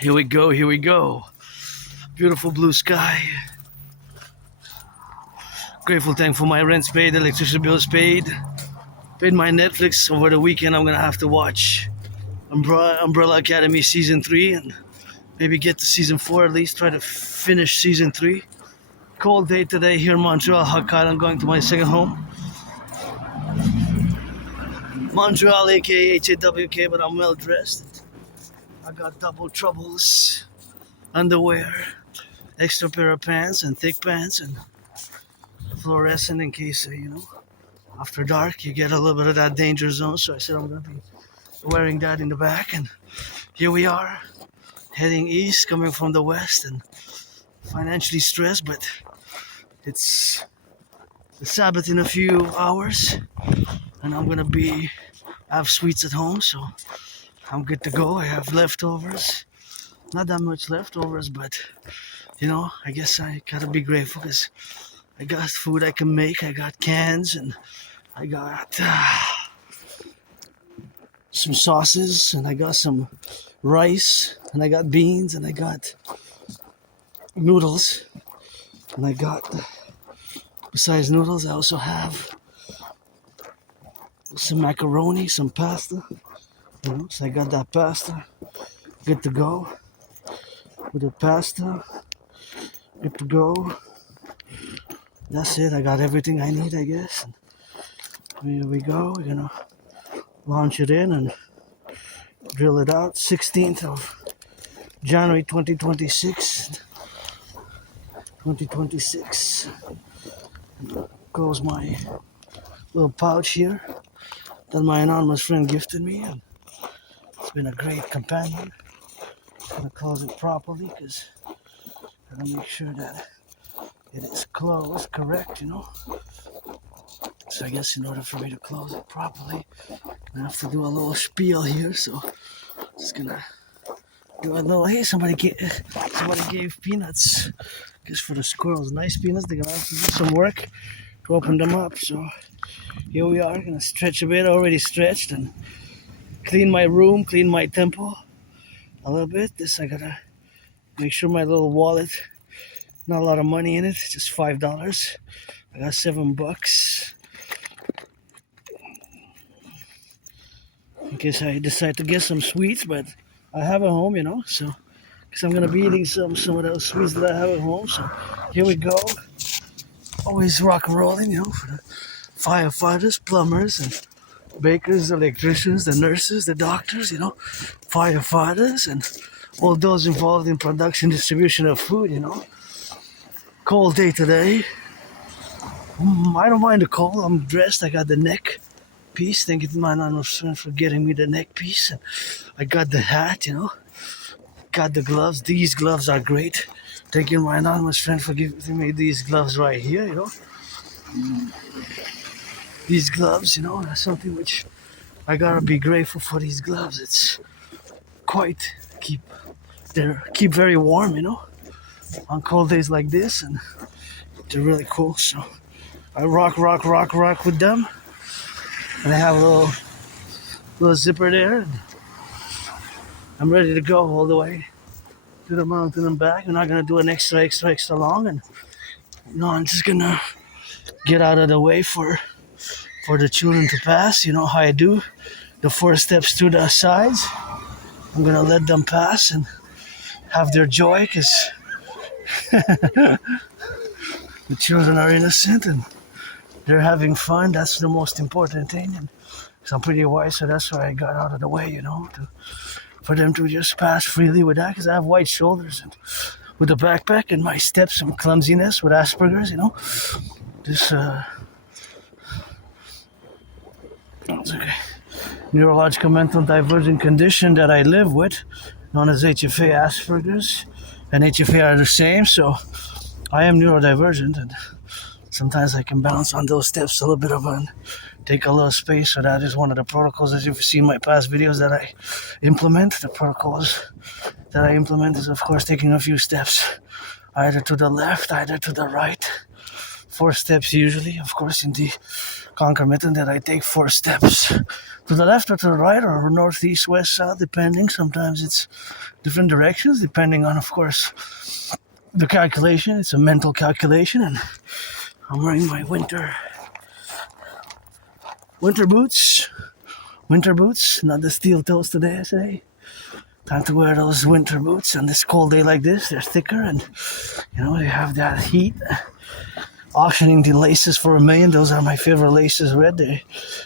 Here we go, here we go. Beautiful blue sky. Grateful, thankful my rent's paid, electricity bill's paid. Paid my Netflix over the weekend. I'm gonna have to watch Umbrella Academy season 3 and maybe get to season 4 at least. Try to finish season 3. Cold day today here in Montreal, Hug Island, going to my second home. Montreal, aka N.A.C.W.P, but I'm well dressed. I got double troubles, underwear, extra pair of pants and thick pants and fluorescent in case, after dark you get a little bit of that danger zone. So I said I'm going to be wearing that in the back. And here we are, heading east, coming from the west and financially stressed, but it's the Sabbath in a few hours. And I'm going to have sweets at home, so I'm good to go. I have leftovers. Not that much leftovers, but, I guess I gotta be grateful because I got food I can make. I got cans and I got some sauces and I got some rice and I got beans and I got noodles. And I got, besides noodles, I also have some macaroni, some pasta. So I got that pasta. Good to go. With the pasta. Good to go. That's it. I got everything I need, I guess. And here we go. We're gonna launch it in and drill it out. 16th of January 2026. 2026. Goes my little pouch here that my anonymous friend gifted me. And it's been a great companion. Gonna close it properly because I gotta make sure that it is closed correct, So I guess in order for me to close it properly, I have to do a little spiel here. So just gonna do a little. Hey, somebody gave peanuts. Guess for the squirrels, nice peanuts. They're gonna have to do some work to open them up. So here we are, gonna stretch a bit. Already stretched and clean my room, clean my temple a little bit. This I gotta make sure my little wallet, not a lot of money in it, just $5. I got $7 in case I decide to get some sweets, but I have at home, so because I'm gonna be eating some of those sweets that I have at home. So here we go. Always rock and rolling, for the firefighters, plumbers, and bakers, electricians, the nurses, the doctors, firefighters, and all those involved in production, distribution of food, Cold day today. I don't mind the cold. I'm dressed. I got the neck piece. Thank you to my anonymous friend for getting me the neck piece. And I got the hat, Got the gloves. These gloves are great. Thank you to my anonymous friend for giving me these gloves right here, These gloves, that's something which I gotta be grateful for. These gloves. It's quite keep very warm, on cold days like this, and they're really cool. So I rock with them, and I have a little zipper there. And I'm ready to go all the way to the mountain and back. I'm not gonna do an extra long, and I'm just gonna get out of the way for the children to pass. How I do the 4 steps to the sides. I'm gonna let them pass and have their joy because the children are innocent and they're having fun. That's the most important thing. And so I'm pretty wise, so that's why I got out of the way, for them to just pass freely with that, because I have white shoulders and with the backpack and my steps and clumsiness with Asperger's, this it's okay. Neurological mental divergent condition that I live with, known as HFA Asperger's, and HFA are the same, so I am neurodivergent, and sometimes I can bounce on those steps a little bit take a little space. So that is one of the protocols, as you've seen in my past videos, that I implement. The protocols that I implement is, of course, taking a few steps, either to the left, either to the right, 4 steps usually, of course, in the concomitant that I take 4 steps to the left or to the right or northeast, west, south, depending. Sometimes it's different directions, depending on, of course, the calculation. It's a mental calculation, and I'm wearing my winter boots. Winter boots, not the steel toes today, I say. Time to wear those winter boots on this cold day like this. They're thicker and, they have that heat. Auctioning the laces for $1 million. Those are my favorite laces. Red.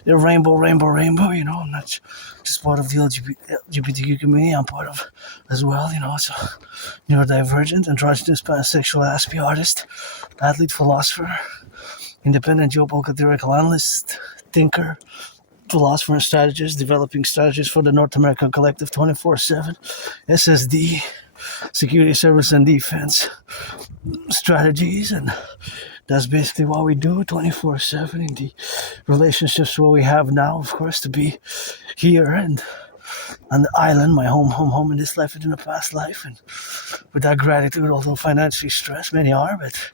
They're rainbow. I'm not just part of the LGBTQ community. I'm part of as well. So neurodivergent, androgynous, pansexual, Aspiesque artist, athlete, philosopher, independent geopolitical analyst, thinker, philosopher and strategist, developing strategies for the North American Collectif 24/7, SSD, security service and defense strategies, and that's basically what we do 24/7 in the relationships what we have now, of course, to be here and on the island, my home in this life and in the past life, and with that gratitude, although financially stressed, many are, but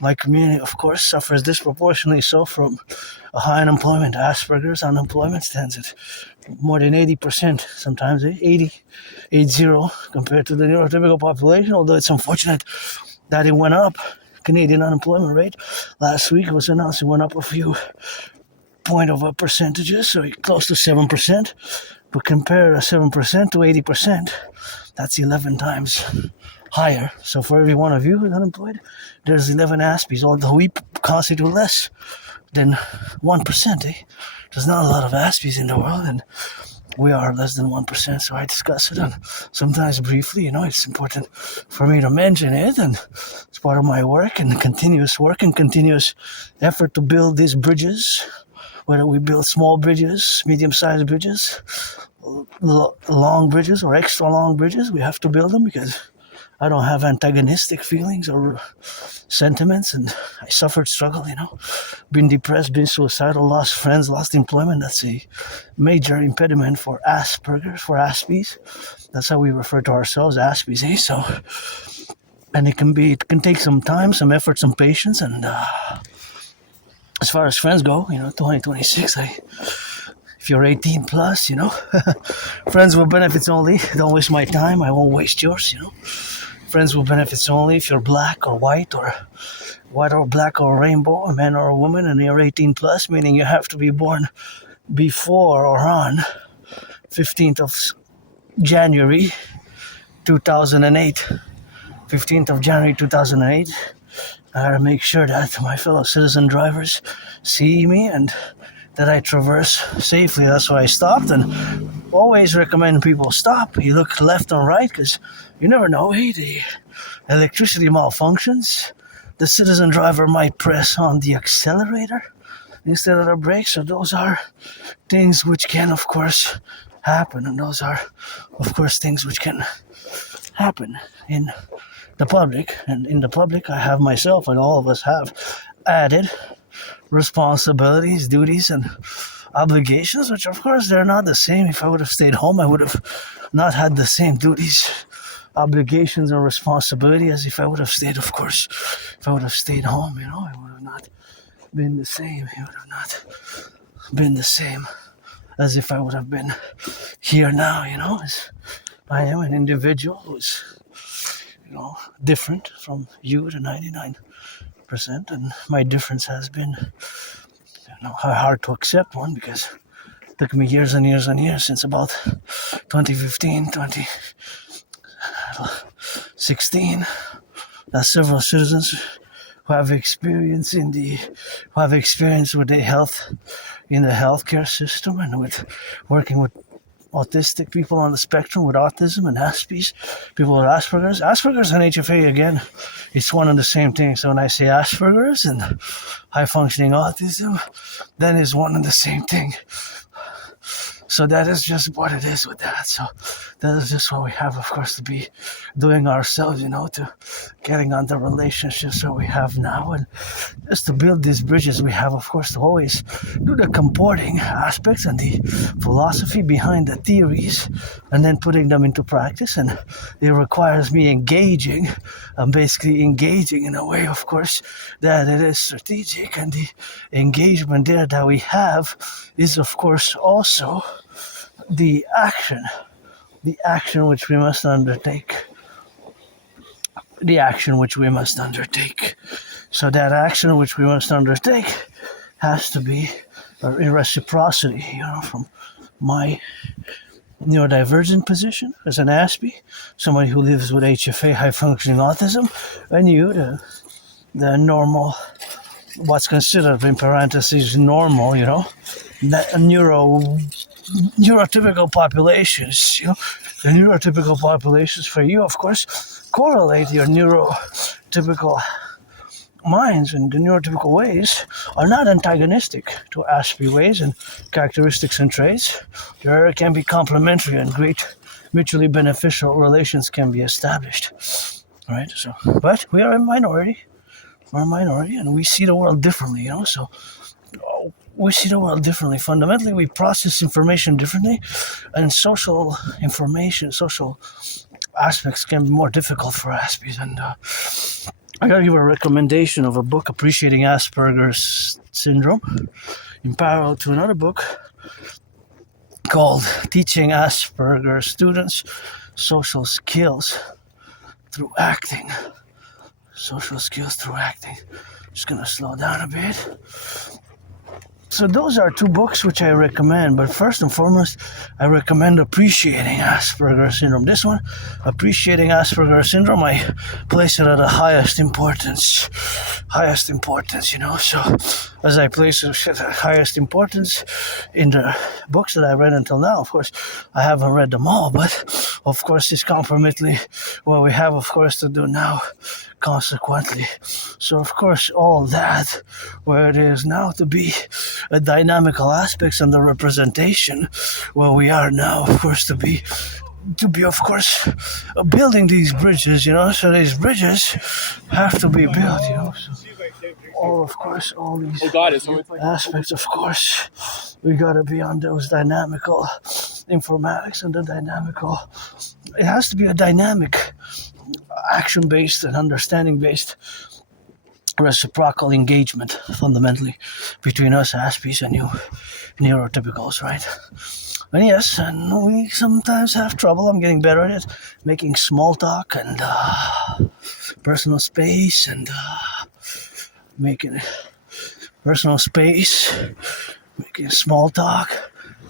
my community, of course, suffers disproportionately so from a high unemployment. Asperger's unemployment stands at more than 80%, sometimes 80, compared to the neurotypical population, although it's unfortunate that it went up. Canadian unemployment rate last week was announced, it went up a few point of percentages, so close to 7%. But compare 7% to 80%, that's 11 times higher. So for every one of you who's unemployed, there's 11 Aspies, although we constitute less than 1%. There's not a lot of Aspies in the world, and we are less than 1%, so I discuss it, and sometimes briefly, it's important for me to mention it, and it's part of my work and continuous effort to build these bridges, whether we build small bridges, medium-sized bridges, long bridges, or extra long bridges. We have to build them because I don't have antagonistic feelings or sentiments, and I suffered struggle, been depressed, been suicidal, lost friends, lost employment. That's a major impediment for Asperger's, for Aspies. That's how we refer to ourselves, Aspies, So, and it can take some time, some effort, some patience, and as far as friends go, 2026, if you're 18 plus, friends with benefits only. Don't waste my time, I won't waste yours, Friends with benefits only if you're black or white or black or rainbow, a man or a woman, and you're 18 plus, meaning you have to be born before or on 15th of January 2008. 15th of January 2008. I gotta make sure that my fellow citizen drivers see me and that I traverse safely. That's why I stopped, and always recommend people stop. You look left and right because you never know. The electricity malfunctions. The citizen driver might press on the accelerator instead of the brakes. So those are things which can, of course, happen. And those are, of course, things which can happen in the public. And in the public, I have myself, and all of us have added responsibilities, duties, and obligations, which of course they're not the same. If I would have stayed home, I would have not had the same duties, obligations, and responsibility as if I would have stayed, of course. If I would have stayed home, it would have not been the same. It would have not been the same as if I would have been here now, as I am an individual who's, different from you to 99%, and my difference has been hard to accept one because it took me years and years and years since about 2015, 2016. There's several citizens who have experience with the health in the healthcare system and with working with autistic people on the spectrum with autism and Aspies, people with Asperger's. Asperger's and HFA, again, it's one and the same thing. So when I say Asperger's and high-functioning autism, then it's one and the same thing. So that is just what it is with that. So that is just what we have, of course, to be doing ourselves, to getting on the relationships that we have now, and just to build these bridges we have, of course, to always do the comporting aspects and the philosophy behind the theories, and then putting them into practice. And it requires me engaging, basically engaging in a way, of course, that it is strategic, and the engagement there that we have is, of course, also the action which we must undertake. So that action which we must undertake has to be in reciprocity, from my neurodivergent position as an Aspie, somebody who lives with HFA, high functioning autism, and you, the normal, what's considered in parentheses normal, that neurotypical populations, the neurotypical populations for you, of course, correlate your neurotypical minds, and the neurotypical ways are not antagonistic to Aspie ways and characteristics and traits. There can be complementary and great mutually beneficial relations can be established. Right? So, but we are a minority. We're a minority, and we see the world differently, So we see the world differently. Fundamentally, we process information differently, and social aspects can be more difficult for Aspies. And I gotta give a recommendation of a book, Appreciating Asperger's Syndrome, in parallel to another book called Teaching Asperger's Students Social Skills Through Acting. Just gonna slow down a bit. So those are two books which I recommend, but first and foremost, I recommend Appreciating Asperger's Syndrome. This one, Appreciating Asperger's Syndrome, I place it at the highest importance, So as I place it at the highest importance in the books that I read until now, of course, I haven't read them all, but of course, it's concomitantly what we have, of course, to do now. Consequently, so of course all that where it is now to be a dynamical aspects and the representation where we are now, of course, to be of course building these bridges, so these bridges have to be built, so all these aspects, of course, we gotta be on those dynamical informatics and the dynamical, it has to be a dynamic action-based and understanding-based reciprocal engagement, fundamentally, between us Aspies and you neurotypicals, right? And yes, and we sometimes have trouble, I'm getting better at it, making small talk and personal space, and making small talk.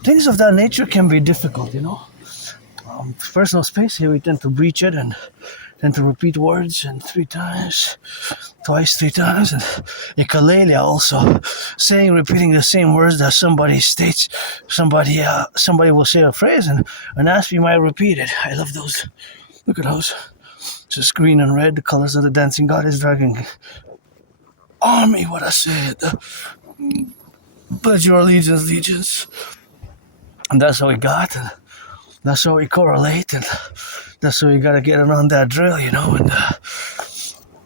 Things of that nature can be difficult, personal space, here we tend to breach it and tend to repeat words and three times, and ukulele also repeating the same words that somebody states. Somebody will say a phrase and ask me might repeat it. I love those. Look at those. Just green and red, the colors of the dancing goddess dragging army. What I said. Pledge your allegiance. And that's what we got. And that's how we correlate, and that's how we gotta get around that drill, and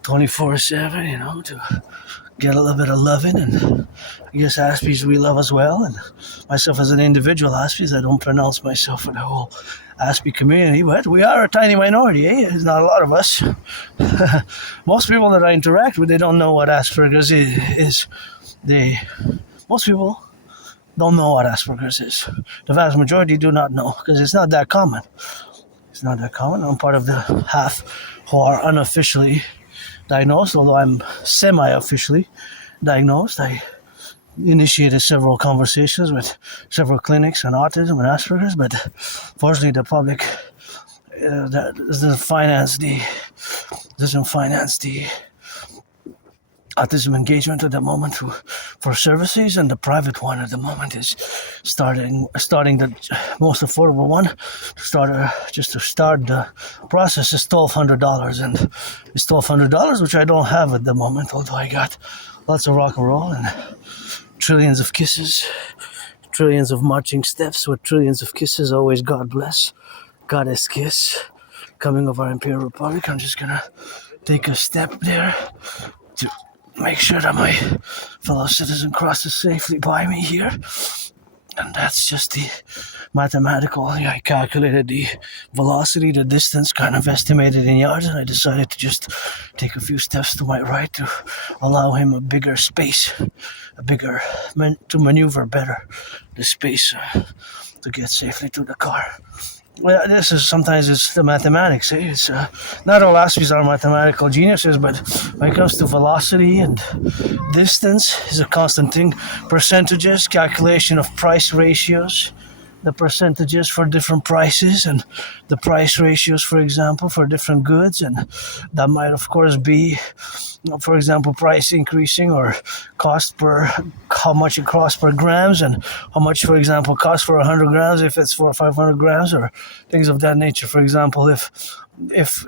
24/7, to get a little bit of loving. And I guess Aspies we love as well, and myself as an individual Aspies, I don't pronounce myself for the whole Aspie community, but we are a tiny minority, There's not a lot of us. Most people that I interact with, they don't know what Asperger's is. Most people don't know what Asperger's is. The vast majority do not know, because it's not that common. I'm part of the half who are unofficially diagnosed, although I'm semi-officially diagnosed. I initiated several conversations with several clinics on autism and Asperger's, but fortunately the public doesn't finance the autism engagement at the moment for services, and the private one at the moment is starting the most affordable one. Just to start the process is $1,200, and it's $1,200 which I don't have at the moment, although I got lots of rock and roll and trillions of kisses trillions of marching steps with trillions of kisses. Always God bless, goddess kiss, coming of our Imperial Republic. I'm just gonna take a step there to make sure that my fellow citizen crosses safely by me here. And that's just the mathematical. I calculated the velocity, the distance, kind of estimated in yards, and I decided to just take a few steps to my right to allow him a bigger space, to maneuver better the space to get safely to the car. Well, this is sometimes it's the mathematics. It's not all Aspies are mathematical geniuses, but when it comes to velocity and distance, is a constant thing. Percentages, calculation of price ratios, the percentages for different prices, and the price ratios, for example, for different goods, and that might, of course, be, for example, price increasing or cost per how much it costs per grams, and how much, for example, costs for 100 grams if it's for 500 grams, or things of that nature. For example, if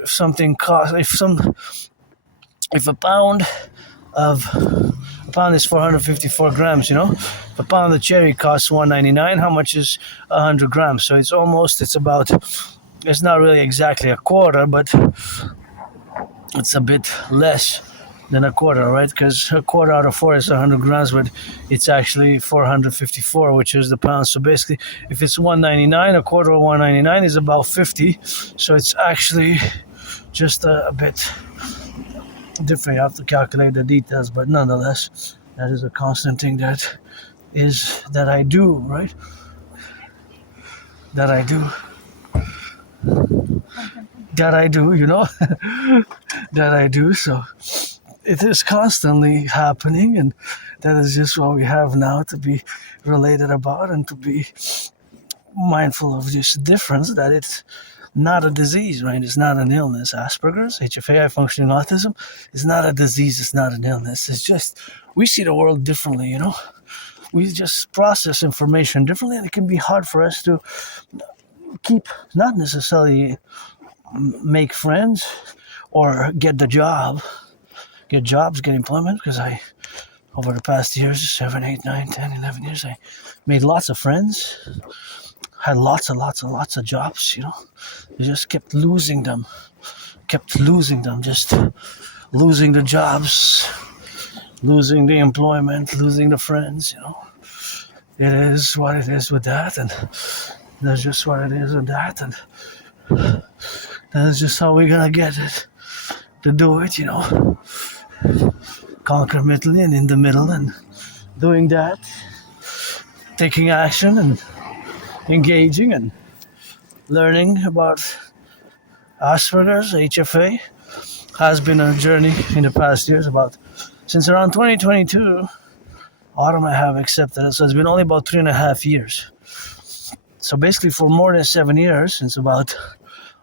something costs, if a pound is 454 grams, If a pound of cherry costs 1.99, how much is 100 grams? So it's not really exactly a quarter, but it's a bit less than a quarter, right? Because a quarter out of 4 is 100 grams, but it's actually 454, which is the pound. So basically, if it's 1.99, a quarter of 1.99 is about 50. So it's actually just a bit different. You have to calculate the details, but nonetheless, that is a constant thing that I do, right? That I do, that I do. So it is constantly happening, and that is just what we have now to be related about and to be mindful of this difference, that it's not a disease, right? It's not an illness. Asperger's, HFA, high functioning autism, is not a disease. It's not an illness. It's just we see the world differently, We just process information differently, and it can be hard for us to keep, not necessarily make friends or get jobs, get employment, because over the past years, 7, 8, 9, 10, 11 years, I made lots of friends, had lots of jobs, I just kept losing them, just losing the jobs, losing the employment, losing the friends, It is what it is with that, and that's just what it is with that, and that's just how we're gonna get it to do it, Concomitantly and in the middle, and doing that, taking action and engaging and learning about Asperger's, HFA, has been a journey in the past years. Since around 2022, autumn I have accepted it, so it's been only about 3.5 years. So basically for more than 7 years, since about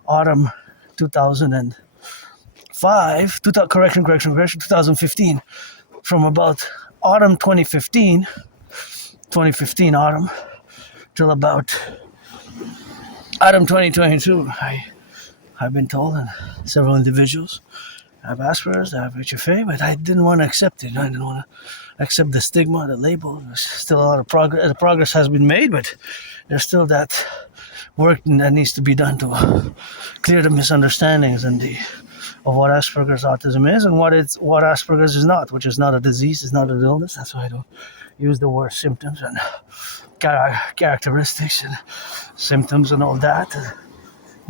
autumn 2005, 2015, from about autumn 2015 autumn, till about autumn 2022, I've been told, and several individuals have Asperger's, I have HFA, but I didn't want to accept it. I didn't want to accept the stigma, the label. There's still a lot of progress. The progress has been made, but there's still that work that needs to be done to clear the misunderstandings of what Asperger's autism is and what Asperger's is not, which is not a disease, it's not an illness. That's why I don't use the word symptoms and characteristics and symptoms and all that.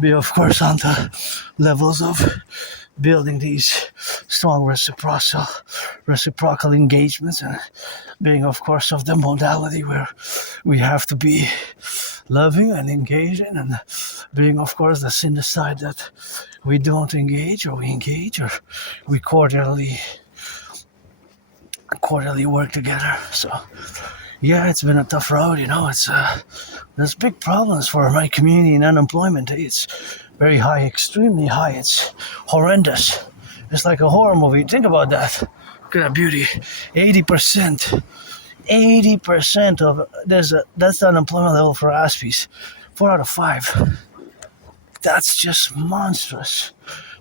Be, of course, on the levels of building these strong reciprocal engagements, and being, of course, of the modality where we have to be loving and engaging, and being, of course, the sin side that we don't engage, or we engage, or we cordially work together. So yeah, it's been a tough road, there's big problems for my community in unemployment. It's very high, extremely high. It's horrendous. It's like a horror movie. Think about that. Look at that beauty. 80% of that's the unemployment level for Aspies. 4 out of 5. That's just monstrous.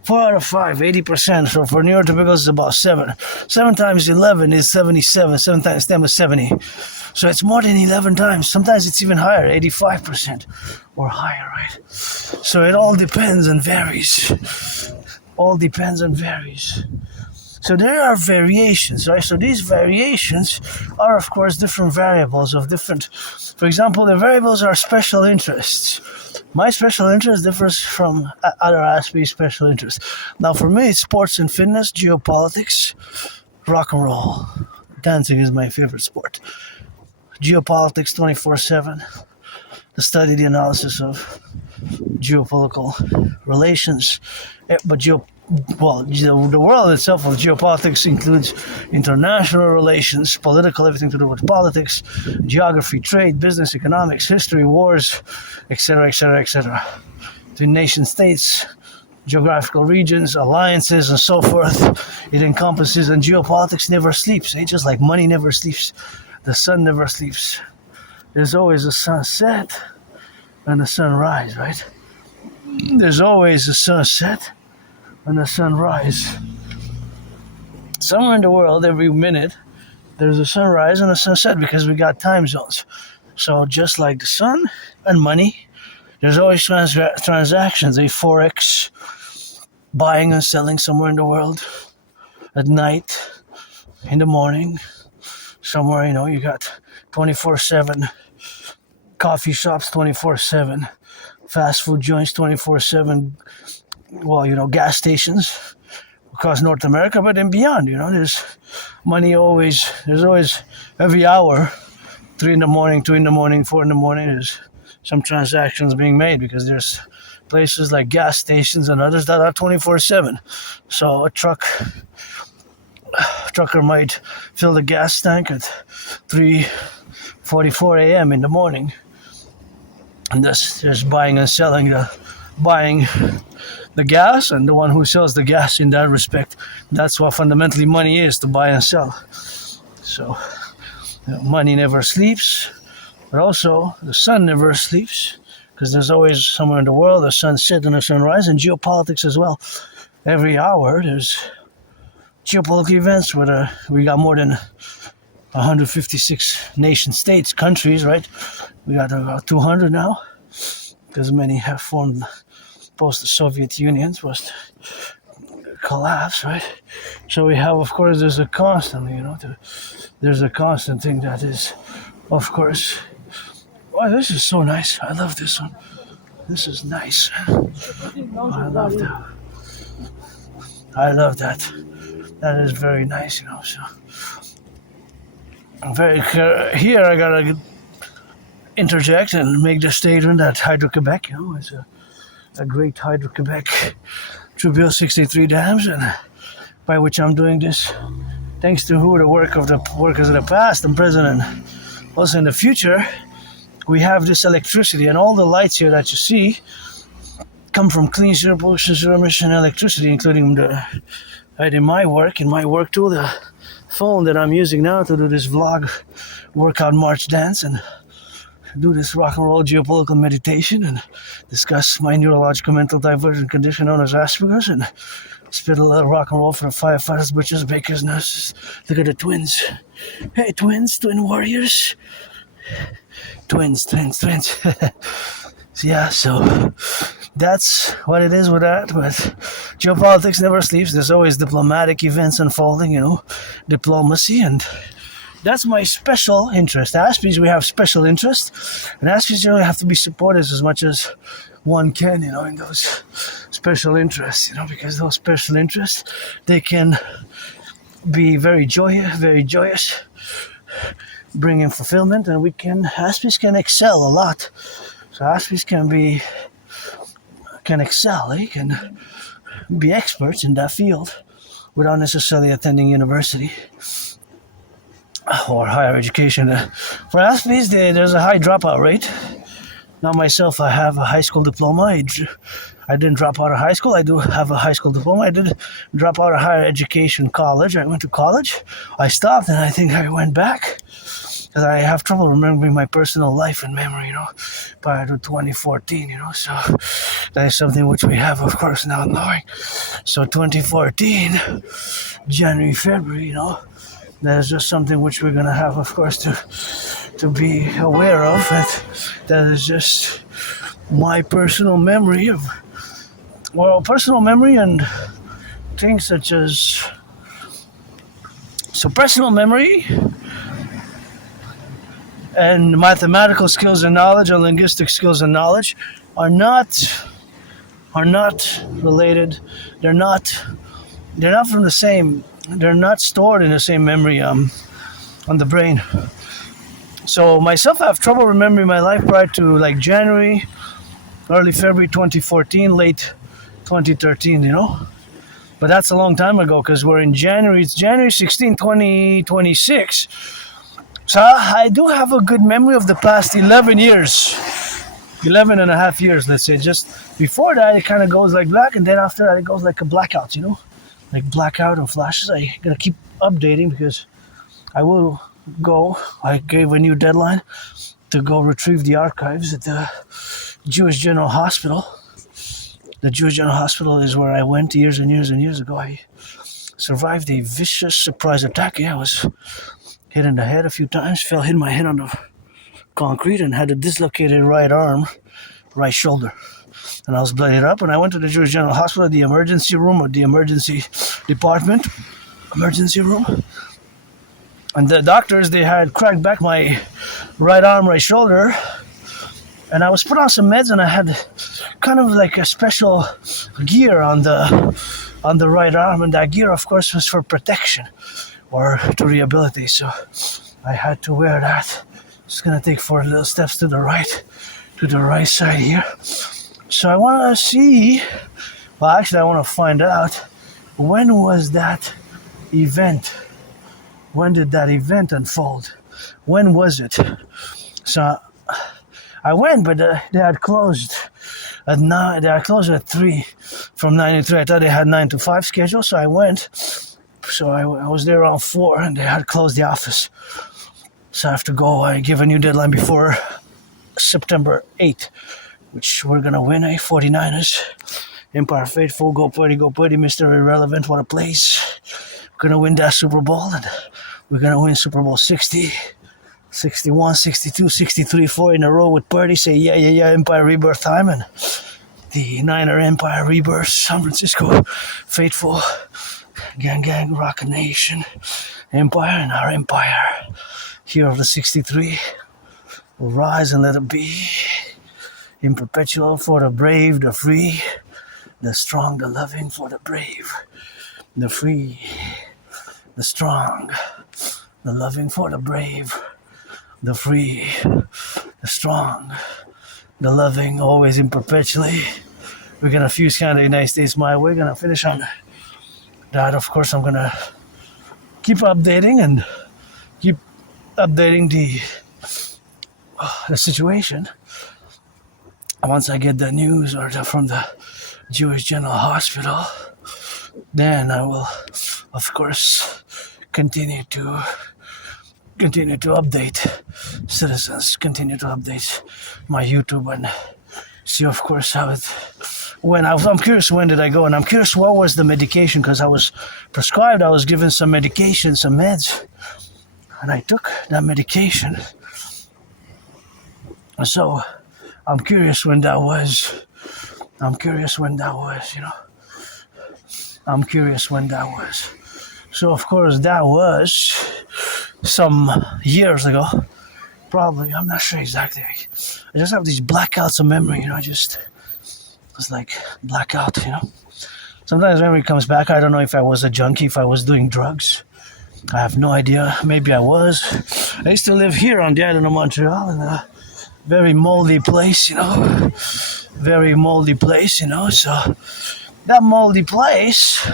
4 out of 5, 80%. So for neurotypicals, it's about 7. 7 times 11 is 77. 7 times 10 is 70. So it's more than 11 times. Sometimes it's even higher, 85% or higher, right? So it all depends and varies. All depends and varies. So there are variations, right? So these variations are, of course, different variables of different... For example, the variables are special interests. My special interest differs from other Aspiesque special interests. Now, for me, it's sports and fitness, geopolitics, rock and roll. Dancing is my favorite sport. Geopolitics 24/7. The study, the analysis of geopolitical relations. But the world itself of geopolitics includes international relations, political, everything to do with politics, geography, trade, business, economics, history, wars, etc., etc., etc. Between nation states, geographical regions, alliances, and so forth. It encompasses, and geopolitics never sleeps. Just like money never sleeps, the sun never sleeps. There's always a sunset and a sunrise, right? There's always a sunset and a sunrise. Somewhere in the world, every minute, there's a sunrise and a sunset because we got time zones. So just like the sun and money, there's always transactions, a forex, buying and selling somewhere in the world, at night, in the morning, somewhere, you got 24/7 coffee shops, 24/7 fast food joints, 24/7, gas stations across North America, but then beyond, there's money there's always every hour, 3 in the morning, 2 in the morning, 4 in the morning, there's some transactions being made because there's places like gas stations and others that are 24/7. So a trucker might fill the gas tank at 3:44 a.m. in the morning, and thus there's buying and selling, buying the gas, and the one who sells the gas in that respect. That's what fundamentally money is, to buy and sell. So money never sleeps, but also the sun never sleeps, because there's always somewhere in the world a sunset and a sunrise, and geopolitics as well. Every hour there's geopolitical events, whether we got more than 156 nation states, countries, right? We got about 200 now, because many have formed post the Soviet Union, post collapse, right? So we have, of course, there's a constant thing that is, of course. Oh, this is so nice. I love this one. This is nice. I love that. I love that. That is very nice, so. Here I gotta interject and make the statement that Hydro-Quebec, is a great Hydro-Quebec to build 63 dams, and by which I'm doing this thanks to the work of the workers of the past and present, and also in the future. We have this electricity, and all the lights here that you see come from clean, zero pollution, zero emission electricity, including in my work too, the phone that I'm using now to do this vlog, workout, march, dance, and do this rock and roll geopolitical meditation, and discuss my neurological mental divergent condition known as Asperger's, and spit a little rock and roll for firefighters, butchers, bakers, nurses. Look at the twins. Hey, twins, twin warriors. Twins. Yeah, so that's what it is with that. But geopolitics never sleeps. There's always diplomatic events unfolding, diplomacy, and that's my special interest. Aspies, we have special interest, and Aspies generally have to be supported as much as one can, in those special interests, because those special interests, they can be very joyous, bring in fulfillment, and Aspies can excel a lot. So Aspies can excel, can be experts in that field without necessarily attending university or higher education. For Aspies, there's a high dropout rate. Now myself, I have a high school diploma. I didn't drop out of high school. I do have a high school diploma. I did drop out of higher education, college. I went to college. I stopped, and I think I went back because I have trouble remembering my personal life and memory, prior to 2014, so that is something which we have, of course, now knowing. So 2014, January, February, that is just something which we're going to have, of course, to to be aware of. That is just my personal memory of, well, personal memory and things such as, so personal memory and mathematical skills and knowledge or linguistic skills and knowledge are not related. They're not from the same, they're not stored in the same memory on the brain. So myself, I have trouble remembering my life prior to like January, early February 2014, late 2013, But that's a long time ago because we're in January. It's January 16, 2026. So I do have a good memory of the past 11 years. 11 and a half years, let's say. Just before that, it kind of goes like black, and then after that, it goes like a blackout, Like blackout and flashes. I'm going to keep updating because I will go. I gave a new deadline to go retrieve the archives at the Jewish General Hospital. The Jewish General Hospital is where I went years and years and years ago. I survived a vicious surprise attack. Yeah, I was hit in the head a few times, hit my head on the concrete and had a dislocated right arm, right shoulder. And I was bloodied up, and I went to the Jewish General Hospital, the emergency room, or the emergency department, emergency room. And the doctors, they had cracked back my right arm, right shoulder, and I was put on some meds, and I had kind of like a special gear on the right arm, and that gear, of course, was for protection or to rehabilitate. So I had to wear that. It's gonna take 4 little steps to the right side here. So I want to see. Well, actually, I want to find out when was that event. When did that event unfold? When was it? So I went, but they had closed at 9. They had closed at 3, from 9 to 3. I thought they had 9 to 5 schedule, so I went. So I was there around 4, and they had closed the office. So I have to go. I give a new deadline before September 8th, which we're gonna win, 49ers. Empire Faithful, go Purdy, Mr. Irrelevant, what a place. We're gonna win that Super Bowl, and we're gonna win Super Bowl 60, 61, 62, 63, 4 in a row with Purdy. Say yeah, Empire Rebirth time, and the Niner Empire Rebirth, San Francisco Faithful, gang, Rock Nation, Empire, and our Empire, Hero of the 63, will rise and let it be, in perpetual for the brave, the free, the strong, the loving, for the brave, the free, the strong, the loving, for the brave, the free, the strong, the loving, always in perpetually. We're gonna fuse kind of the United States my way. We're gonna finish on that. Of course, I'm gonna keep updating and keep updating the situation. Once I get the news from the Jewish General Hospital, then I will, of course, continue to update citizens, continue to update my YouTube, and see, of course, how it. I'm curious, when did I go? And I'm curious, what was the medication? Because I was prescribed, I was given some medication, some meds, and I took that medication. So I'm curious when that was. I'm curious when that was. So, of course, that was some years ago. Probably, I'm not sure exactly. I just have these blackouts of memory, It's like blackout, Sometimes memory comes back. I don't know if I was a junkie, if I was doing drugs. I have no idea. Maybe I was. I used to live here on the island of Montreal in a very moldy place, Very moldy place, So that moldy place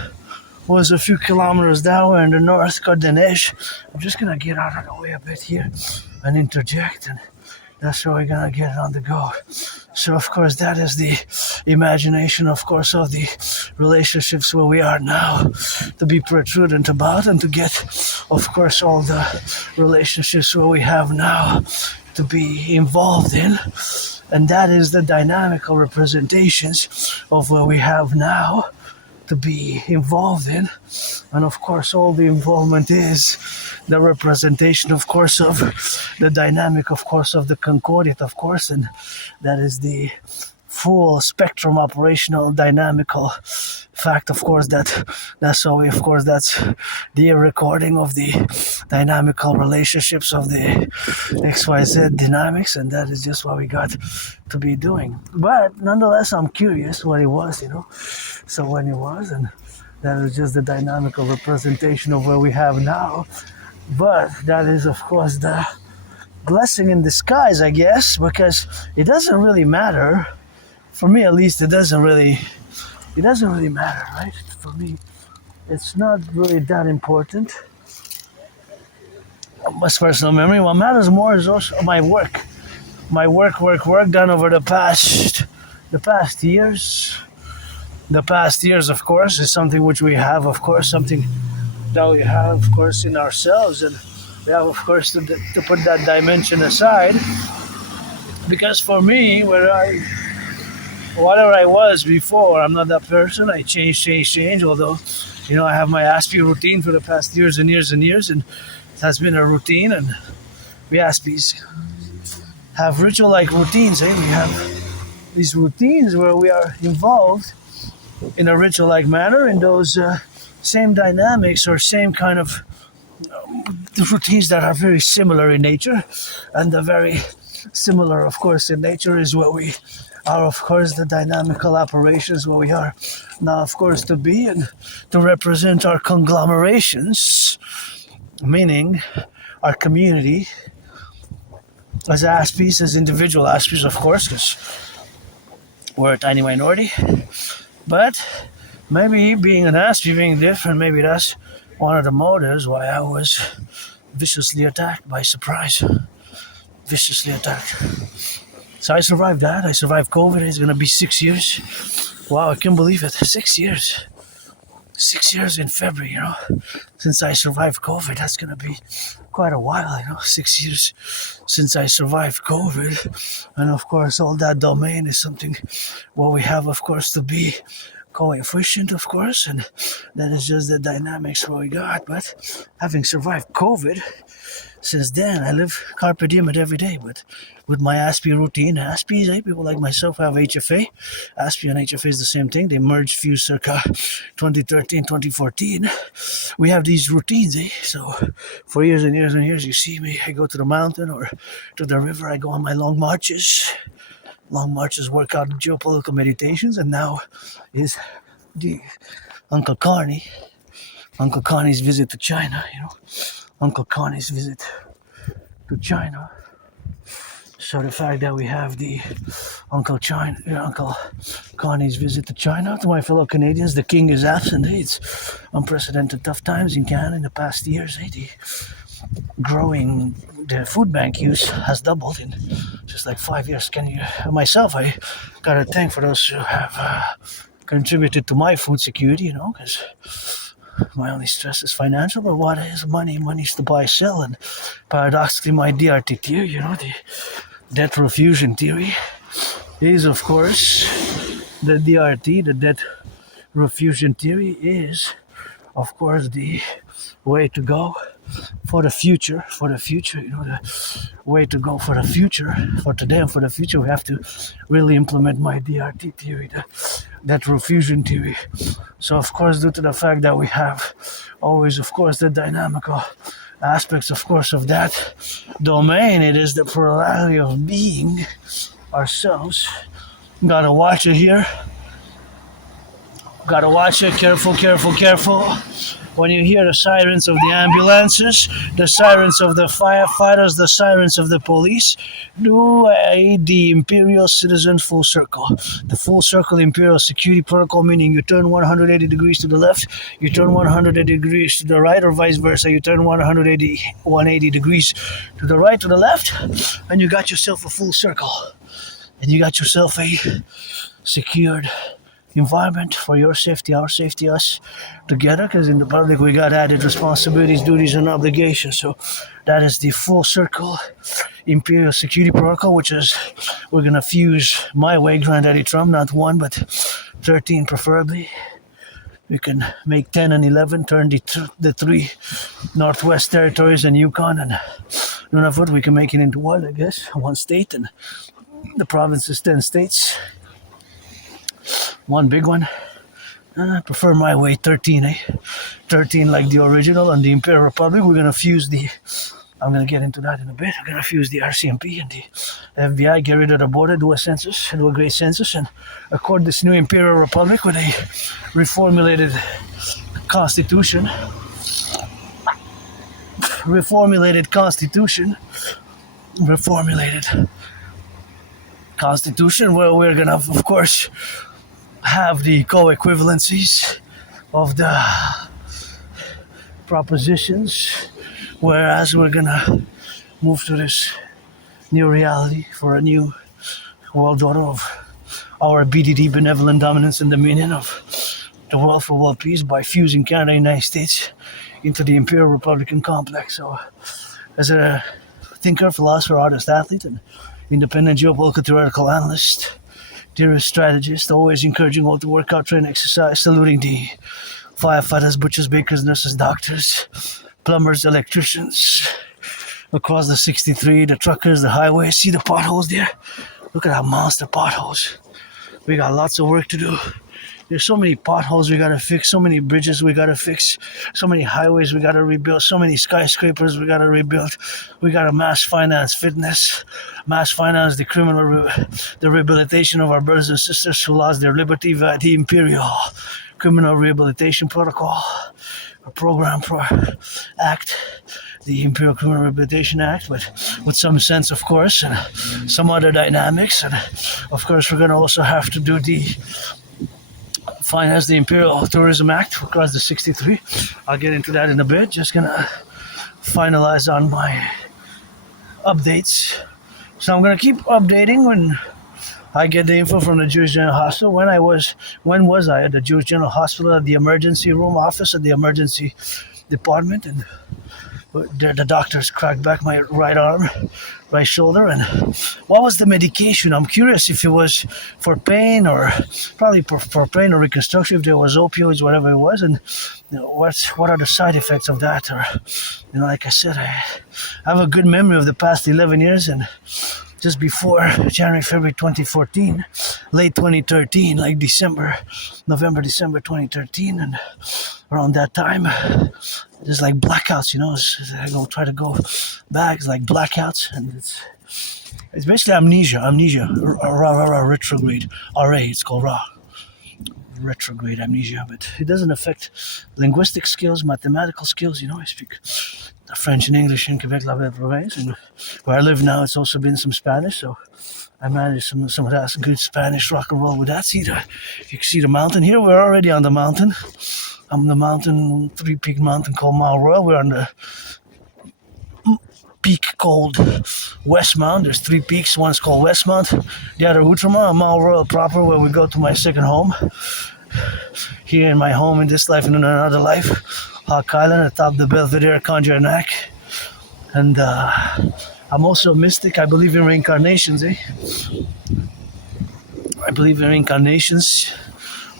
was a few kilometers down in the north called N.A.C.W.P. I'm just going to get out of the way a bit here and interject, and that's how we're going to get it on the go. So, of course, that is the imagination, of course, of the relationships where we are now, to be prudent about, and to get, of course, all the relationships where we have now to be involved in. And that is the dynamical representations of what we have now to be involved in. And of course, all the involvement is the representation, of course, of the dynamic, of course, of the concordiate, of course, and that is the full spectrum operational dynamical fact, of course, that's how we, of course, that's the recording of the dynamical relationships of the XYZ dynamics, and that is just what we got to be doing. But nonetheless, I'm curious what it was, so when it was, and that is just the dynamical representation of where we have now. But that is, of course, the blessing in disguise, I guess, because it doesn't really matter. For me, at least, it doesn't really matter, right? For me, it's not really that important. As personal memory, what matters more is also my work done over the past years. The past years, of course, is something which we have, of course, something that we have, of course, in ourselves, and we have, of course, to put that dimension aside. Because for me, whatever I was before, I'm not that person. I change. Although, I have my Aspiesque routine for the past years and years and years, and it has been a routine. And we Aspiesque have ritual-like routines. We have these routines where we are involved in a ritual-like manner in those same dynamics or same kind of the routines that are very similar in nature, and the very similar, of course, in nature is what we are, of course, the dynamical operations where we are now, of course, to be and to represent our conglomerations, meaning our community as Aspiesque, as individual Aspiesque, of course, because we're a tiny minority. But maybe being an Aspiesque, being different, maybe that's one of the motives why I was viciously attacked by surprise. Viciously attacked. So I survived that. I survived COVID. It's going to be 6 years. Wow, I can't believe it. 6 years. 6 years in February, since I survived COVID. That's going to be quite a while, 6 years since I survived COVID. And of course, all that domain is something what we have, of course, to be coefficient, of course. And that is just the dynamics what we got. But having survived COVID, since then, I live carpe diem it every day, but with my Aspiesque routine. Aspiesque, people like myself have HFA. Aspiesque and HFA is the same thing. They merged few circa 2013, 2014. We have these routines, So for years and years and years, you see me, I go to the mountain or to the river. I go on my long marches, work out geopolitical meditations, and now is the Uncle Connie's visit to China, Uncle Connie's visit to China. So the fact that we have the Uncle Connie's visit to China, to my fellow Canadians, the king is absent. It's unprecedented tough times in Canada in the past years. The food bank use has doubled in just like 5 years. I gotta thank for those who have contributed to my food security, because my only stress is financial, but what is money? Money's to buy, sell, and paradoxically, my DRT theory, the debt refusion theory, is, of course, the DRT, the debt refusion theory is, of course, the way to go for the future, the way to go for the future, for today and for the future. We have to really implement my DRT theory, that refusion theory. So, of course, due to the fact that we have always, of course, the dynamical aspects, of course, of that domain, it is the plurality of being ourselves. Gotta watch it here. Gotta watch it. Careful. When you hear the sirens of the ambulances, the sirens of the firefighters, the sirens of the police, do the Imperial citizen full circle. The full circle Imperial security protocol, meaning you turn 180 degrees to the left, you turn 180 degrees to the right, or vice versa. You turn 180 degrees to the right, to the left, and you got yourself a full circle. And you got yourself a secured environment for your safety, our safety, us together, because in the public we got added responsibilities, duties, and obligations. So that is the full circle Imperial security protocol, which is we're gonna fuse my way, Granddaddy Trump, not one but 13 preferably. We can make 10 and 11, turn the 3 Northwest Territories and Yukon and Nunavut. We can make it into one, I guess, one state, and the province is 10 states. One big one. I prefer my way, 13, 13 like the original and the Imperial Republic. We're going to fuse I'm going to get into that in a bit. We're going to fuse the RCMP and the FBI, get rid of the border, do a census, do a great census, and accord this new Imperial Republic with a reformulated constitution. Reformulated constitution where we're going to, of course, have the co-equivalencies of the propositions, whereas we're gonna move to this new reality for a new world order of our BDD, benevolent dominance and dominion of the world for world peace, by fusing Canada and the United States into the Imperial Republican complex. So as a thinker, philosopher, artist, athlete, and independent geopolitical theoretical analyst, theorist, strategist, always encouraging all to work out, train, exercise, saluting the firefighters, butchers, bakers, nurses, doctors, plumbers, electricians across the 63, the truckers, the highways. See the potholes there? Look at that monster potholes. We got lots of work to do. There's so many potholes we gotta fix, so many bridges we gotta fix, so many highways we gotta rebuild, so many skyscrapers we gotta rebuild. We gotta mass finance fitness, mass finance the the rehabilitation of our brothers and sisters who lost their liberty via the Imperial Criminal Rehabilitation Protocol, a program for Acte, the Imperial Criminal Rehabilitation Act, but with some sense, of course, and some other dynamics. And of course, we're gonna also have to do the finance the Imperial Tourism Act across the 63. I'll get into that in a bit. Just gonna finalize on my updates. So I'm gonna keep updating when I get the info from the Jewish General Hospital. When was I at the Jewish General Hospital at the emergency room office at the emergency department, and the doctors cracked back my right shoulder. And what was the medication? I'm curious if it was for pain or probably for pain or reconstruction, if there was opioids, whatever it was, and what are the side effects of that? Or, like I said, I have a good memory of the past 11 years, and just before January, February 2014, late 2013, like November, December 2013, and around that time, just like blackouts, I try to go back, it's like blackouts, and it's basically amnesia, retrograde, RA, it's called retrograde amnesia, but it doesn't affect linguistic skills, mathematical skills. I speak French and English in Quebec, la belle province, and where I live now, it's also been some Spanish, so I managed some of that good Spanish rock and roll with that. You can see the mountain here. We're already on the mountain. I'm on the mountain, three-peak mountain called Mount Royal. We're on the peak called Westmount. There's 3 peaks. One's called Westmount, the other Outremont, Mount Royal proper, where we go to my second home. Here in my home in this life and in another life, Hawk Island atop the Belvedere Conjurac. And I'm also a mystic. I believe in reincarnations, I believe in reincarnations.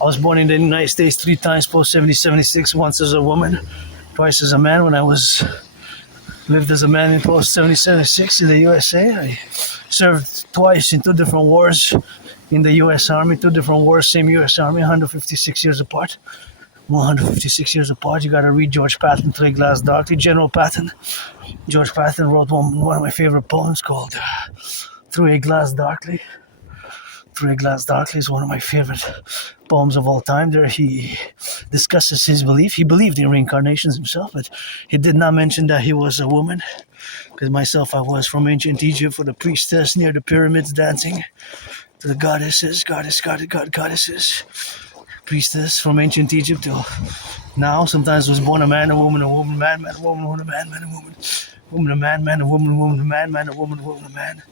I was born in the United States 3 times post 70-76, once as a woman, twice as a man when I lived as a man in post 70-76 in the USA. I served twice in 2 different wars in the US Army, 2 different wars, same US Army, 156 years apart. 156 years apart. You gotta read George Patton, Through a Glass Darkly. General Patton. George Patton wrote one of my favorite poems called Through a Glass Darkly. Through a Glass Darkly is one of my favorite poems of all time. There he discusses his belief. He believed in reincarnations himself, but he did not mention that he was a woman. Because myself, I was from ancient Egypt for the priestess near the pyramids dancing to the goddesses, goddesses. Priestess from ancient Egypt till now. Sometimes was born a man, a woman, a woman, man, a woman, a man, a woman, woman, a man, a woman, a man, a woman, a man,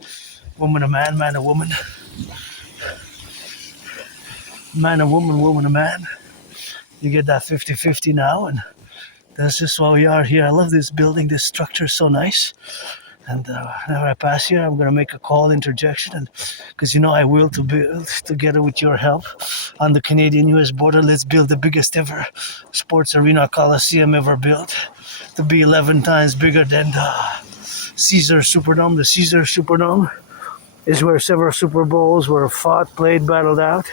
woman, a man, a woman, man, a woman, a man. You get that 50-50 now, and that's just why we are here. I love this building. This structure is so nice. And whenever I pass here, I'm gonna make a call interjection, and because I will to build together with your help on the Canadian-U.S. border. Let's build the biggest ever sports arena coliseum ever built, to be 11 times bigger than the Caesar Superdome. The Caesar Superdome is where several Super Bowls were fought, played, battled out,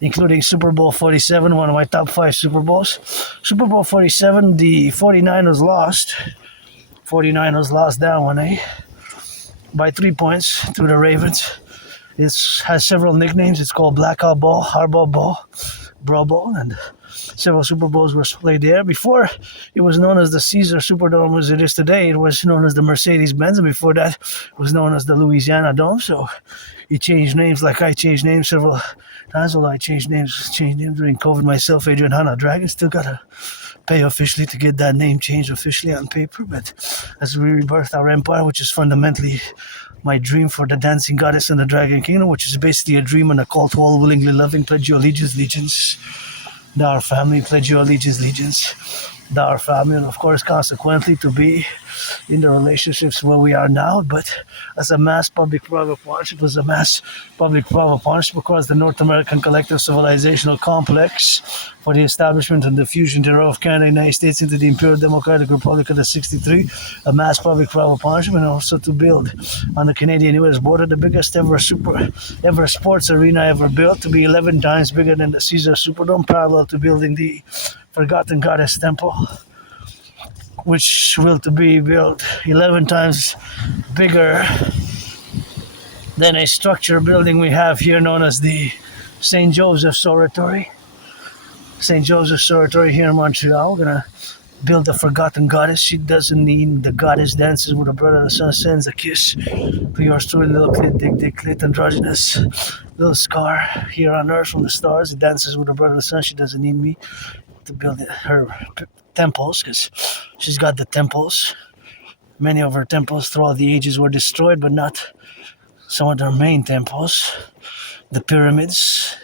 including Super Bowl 47, one of my top 5 Super Bowls. Super Bowl 47, the 49ers lost. 49ers lost that one, by 3 points to the Ravens. It has several nicknames. It's called Blackout Bowl, Hardball Bowl, Bro Bowl, and several Super Bowls were played there. Before, it was known as the Caesar Superdome as it is today. It was known as the Mercedes-Benz, and before that, it was known as the Louisiana Dome. So he changed names like I changed names several times. Well, I changed names during COVID myself. Adrian Hanna Dragon still got to pay officially to get that name changed officially on paper. But as we rebirth our empire, which is fundamentally my dream for the dancing goddess and the dragon kingdom, which is basically a dream and a call to all willingly loving, pledge your allegiance, thou our family, pledge your allegiance, thou our family, and of course, consequently, to be in the relationships where we are now, but as a mass public-private partnership, as a mass public-private partnership across the North American collective civilizational complex for the establishment and diffusion thereof of Canada and the United States into the Imperial Democratic Republic of the 63, a mass public-private partnership, and also to build on the Canadian-U.S. border the biggest ever sports arena ever built, to be 11 times bigger than the Caesar Superdome, parallel to building the Forgotten Goddess Temple, which will to be built 11 times bigger than a structure building we have here known as the St. Joseph's Oratory. St. Joseph's Oratory here in Montreal. We're gonna build the Forgotten Goddess. She doesn't need the goddess dances with her brother. The sun sends a kiss to yours truly, little clit, dick, clit, androgynous little scar here on earth from the stars. It dances with her brother the sun. She doesn't need me to build her temples, because she's got the temples. Many of her temples throughout the ages were destroyed, but not some of their main temples. The pyramids.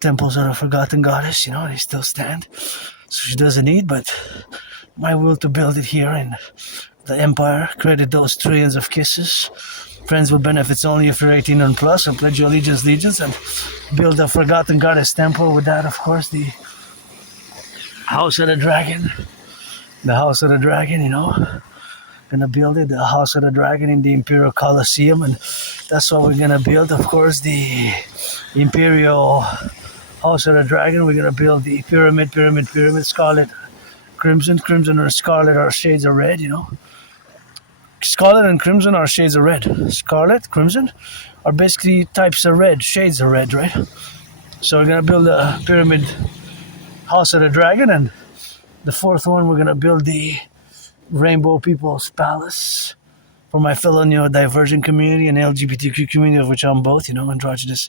Temples of the Forgotten Goddess, they still stand. So she doesn't need, but my will to build it here in the empire, credit those trillions of kisses. Friends with benefits only if you're 18 and plus, and pledge your allegiance, and build the Forgotten Goddess temple. With that, of course, the House of the Dragon. The House of the Dragon, Gonna build it, the House of the Dragon in the Imperial Coliseum, and that's what we're gonna build. Of course, the Imperial House of the Dragon. We're gonna build the pyramid, scarlet, crimson or scarlet are shades of red, Scarlet and crimson are shades of red. Scarlet, crimson are basically types of red, shades of red, right? So we're gonna build a pyramid House of the Dragon, and the fourth one we're gonna build the Rainbow People's Palace for my fellow neurodivergent community and LGBTQ community, of which I'm both, androgynous,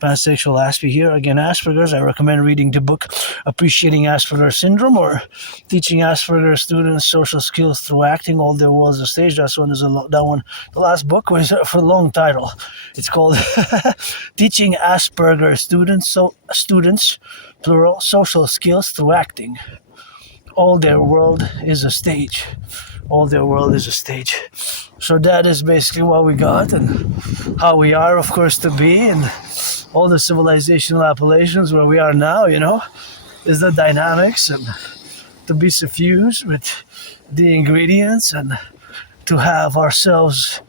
pansexual, Aspie here. Again, Asperger's, I recommend reading the book Appreciating Asperger's Syndrome, or Teaching Asperger's Students Social Skills Through Acting, All Their Worlds of Stage. That one, the last book was for a long title. It's called Teaching Asperger's Students, plural, Social Skills Through Acting. All their world is a stage. All their world is a stage. So that is basically what we got, and how we are, of course, to be, and all the civilizational appellations where we are now, is the dynamics, and to be suffused with the ingredients, and to have ourselves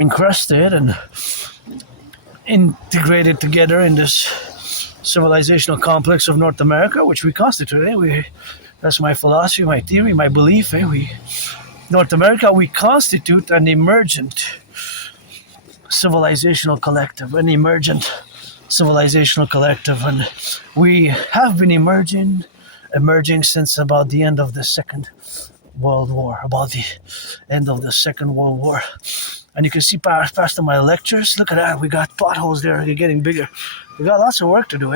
encrusted and integrated together in this civilizational complex of North America, which we constitute. That's my philosophy, my theory, my belief. North America, we constitute an emergent civilizational collective, and we have been emerging since about the end of the Second World War, And you can see past my lectures, look at that, we got potholes there, they're getting bigger. We got lots of work to do,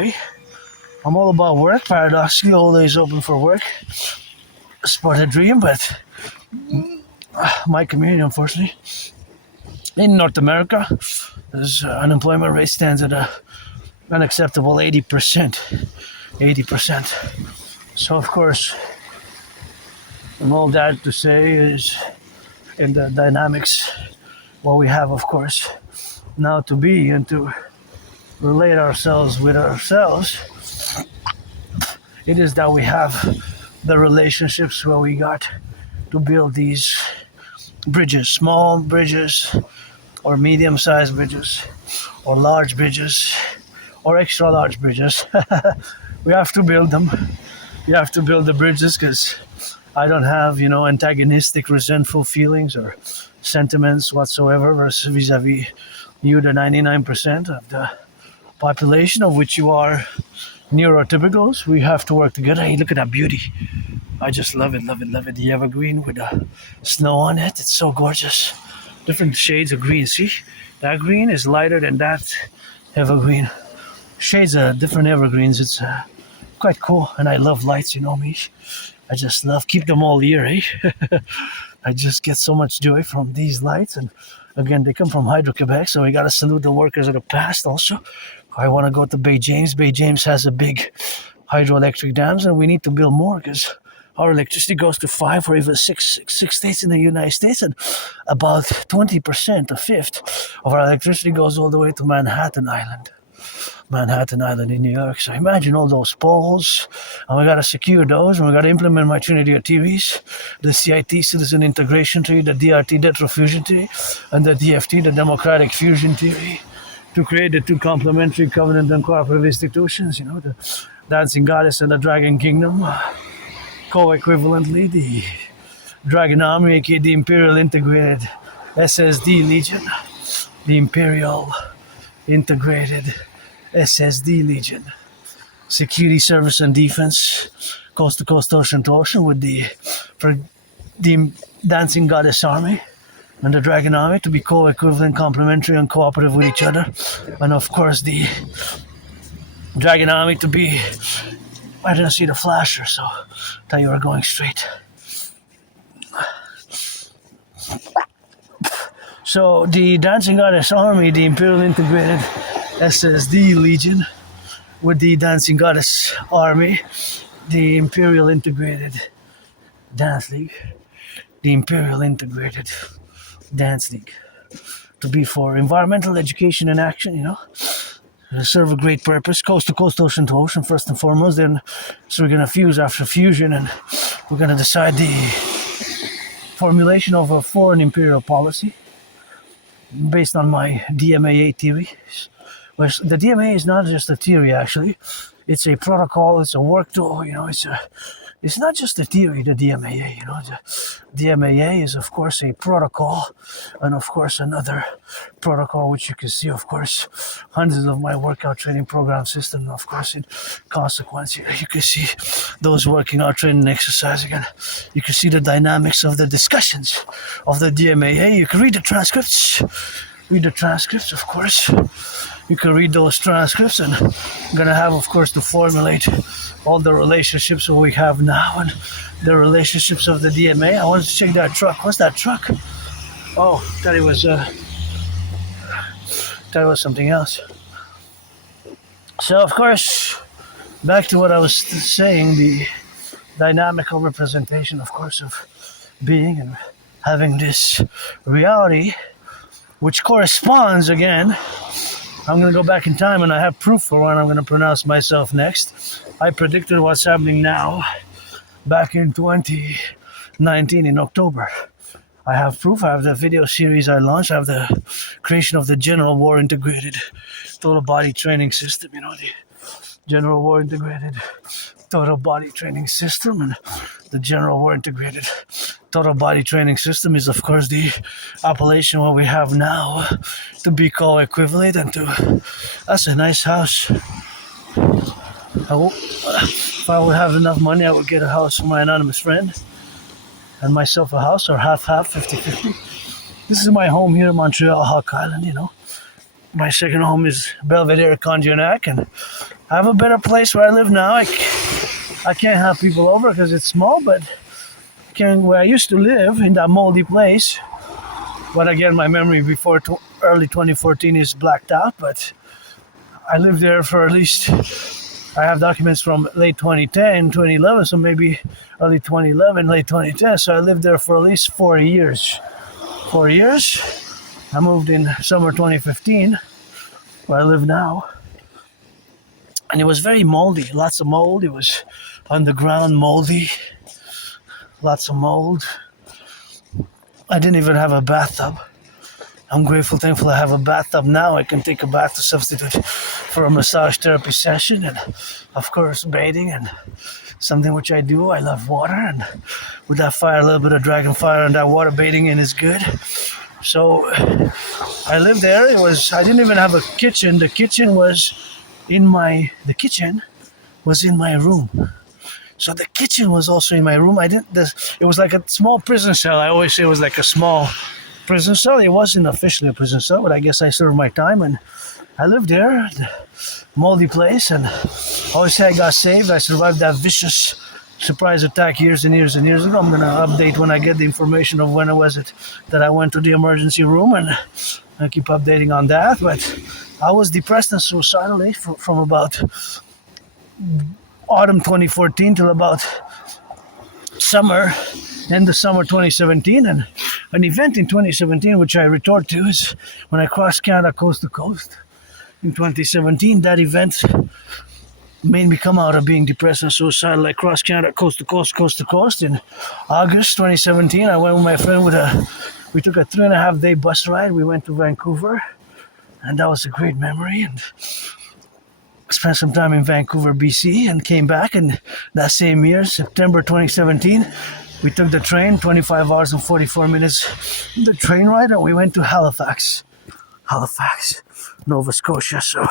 I'm all about work, paradoxically, always open for work. It's part of the dream, but my community, unfortunately, in North America, the unemployment rate stands at an unacceptable 80%. So, of course, And all that to say is in the dynamics, what we have, of course, now to be and to relate ourselves with ourselves, it is that we have the relationships where we got to build these bridges, small bridges, or medium-sized bridges, or large bridges, or extra large bridges. We have to build them. You have to build the bridges because I don't have, antagonistic, resentful feelings or sentiments whatsoever versus vis-a-vis you, the 99% of the population of which you are neurotypicals. We have to work together. Hey, look at that beauty. I just love it, love it, love it. The evergreen with the snow on it. It's so gorgeous. Different shades of green. See? That green is lighter than that evergreen. Shades of different evergreens. It's quite cool. And I love lights, you know me. I just love, keep them all year, eh? I just get so much joy from these lights. And again, they come from Hydro-Quebec, so we got to salute the workers of the past also. I want to go to Bay James. Bay James has a big hydroelectric dams, and we need to build more because our electricity goes to 5 or even six states in the United States, and about 20%, a fifth of our electricity goes all the way to Manhattan Island in New York. So imagine all those poles, and we got to secure those, and we got to implement my Trinity of TVs, the CIT, Citizen Integration Theory, the DRT, Debt Fusion Theory, and the DFT, the Democratic Fusion Theory, to create the two complementary covenant and cooperative institutions, the Dancing Goddess and the Dragon Kingdom, co-equivalently the Dragon Army, aka the Imperial Integrated SSD Legion, the Imperial Integrated SSD Legion, security, service, and defense, coast to coast, ocean to ocean, with the Dancing Goddess Army and the Dragon Army to be co-equivalent, complementary, and cooperative with each other, and of course the Dragon Army to be. I didn't see the flasher, so I thought you were going straight. So the Dancing Goddess Army, the Imperial Integrated SSD Legion, with the Dancing Goddess Army, the Imperial Integrated Dance League, the Imperial Integrated Dance League, to be for environmental education and action, serve a great purpose, coast to coast, ocean to ocean, first and foremost. Then, so we're going to fuse after fusion, and we're going to decide the formulation of a foreign imperial policy based on my DMAA theory. The DMA is not just a theory, actually. It's a protocol, it's a work tool, it's not just a theory, the DMAA, The DMAA is, of course, a protocol, and, of course, another protocol, which you can see, of course, hundreds of my workout training program system, of course, in consequence, you can see those working out training exercise again. You can see the dynamics of the discussions of the DMAA. You can read the transcripts, of course. You can read those transcripts, and I'm going to have, of course, to formulate all the relationships that we have now and the relationships of the DMA. I wanted to check that truck. What's that truck? Oh, thought it was something else. So, of course, back to what I was saying, the dynamical representation, of course, of being and having this reality, which corresponds, again, I'm going to go back in time, and I have proof for when I'm going to pronounce myself next. I predicted what's happening now back in 2019 in October. I have proof. I have the video series I launched. I have the creation of the General War Integrated Total Body Training System, the General War Integrated Total Body Training System. And the General War Integrated Total Body Training System is, of course, the appellation what we have now to be co-equivalent and to... That's a nice house. If I would have enough money, I would get a house for my anonymous friend and myself a house, or half-half, 50-50. This is my home here in Montreal, Hawk Island, My second home is Belvedere, Condianac, and I have a better place where I live now. I can't have people over because it's small, but where I used to live, in that moldy place, but again, my memory before early 2014 is blacked out, but I lived there for at least I have documents from late 2010, 2011, so maybe early 2011, late 2010. So I lived there for at least 4 years. 4 years. I moved in summer 2015, where I live now. And it was very moldy, lots of mold. It was underground, moldy, lots of mold. I didn't even have a bathtub. I'm grateful, thankful I have a bathtub now. I can take a bath to substitute for a massage therapy session, and of course bathing, and something which I do. I love water, and with that fire, a little bit of dragon fire and that water bathing in is good. So I lived there. I didn't even have a kitchen. The kitchen was in my room. So the kitchen was also in my room. It was like a small prison cell. I always say it was like a small prison cell. It wasn't officially a prison cell, but I guess I served my time, and I lived there, moldy place, and I always say I got saved. I survived that vicious surprise attack years and years and years ago. I'm gonna update when I get the information of when it was that I went to the emergency room, and I keep updating on that. But I was depressed and suicidal from about autumn 2014 till about end of summer 2017, and an event in 2017 which I retort to is when I crossed Canada coast to coast in 2017. That event made me come out of being depressed and suicidal. I crossed Canada coast to coast in August 2017. I went with my friend we took a 3.5-day bus ride. We went to Vancouver, and that was a great memory, and spent some time in Vancouver, BC, and came back. And that same year, September 2017, we took the train, 25 hours and 44 minutes, the train ride, and we went to Halifax, Nova Scotia. So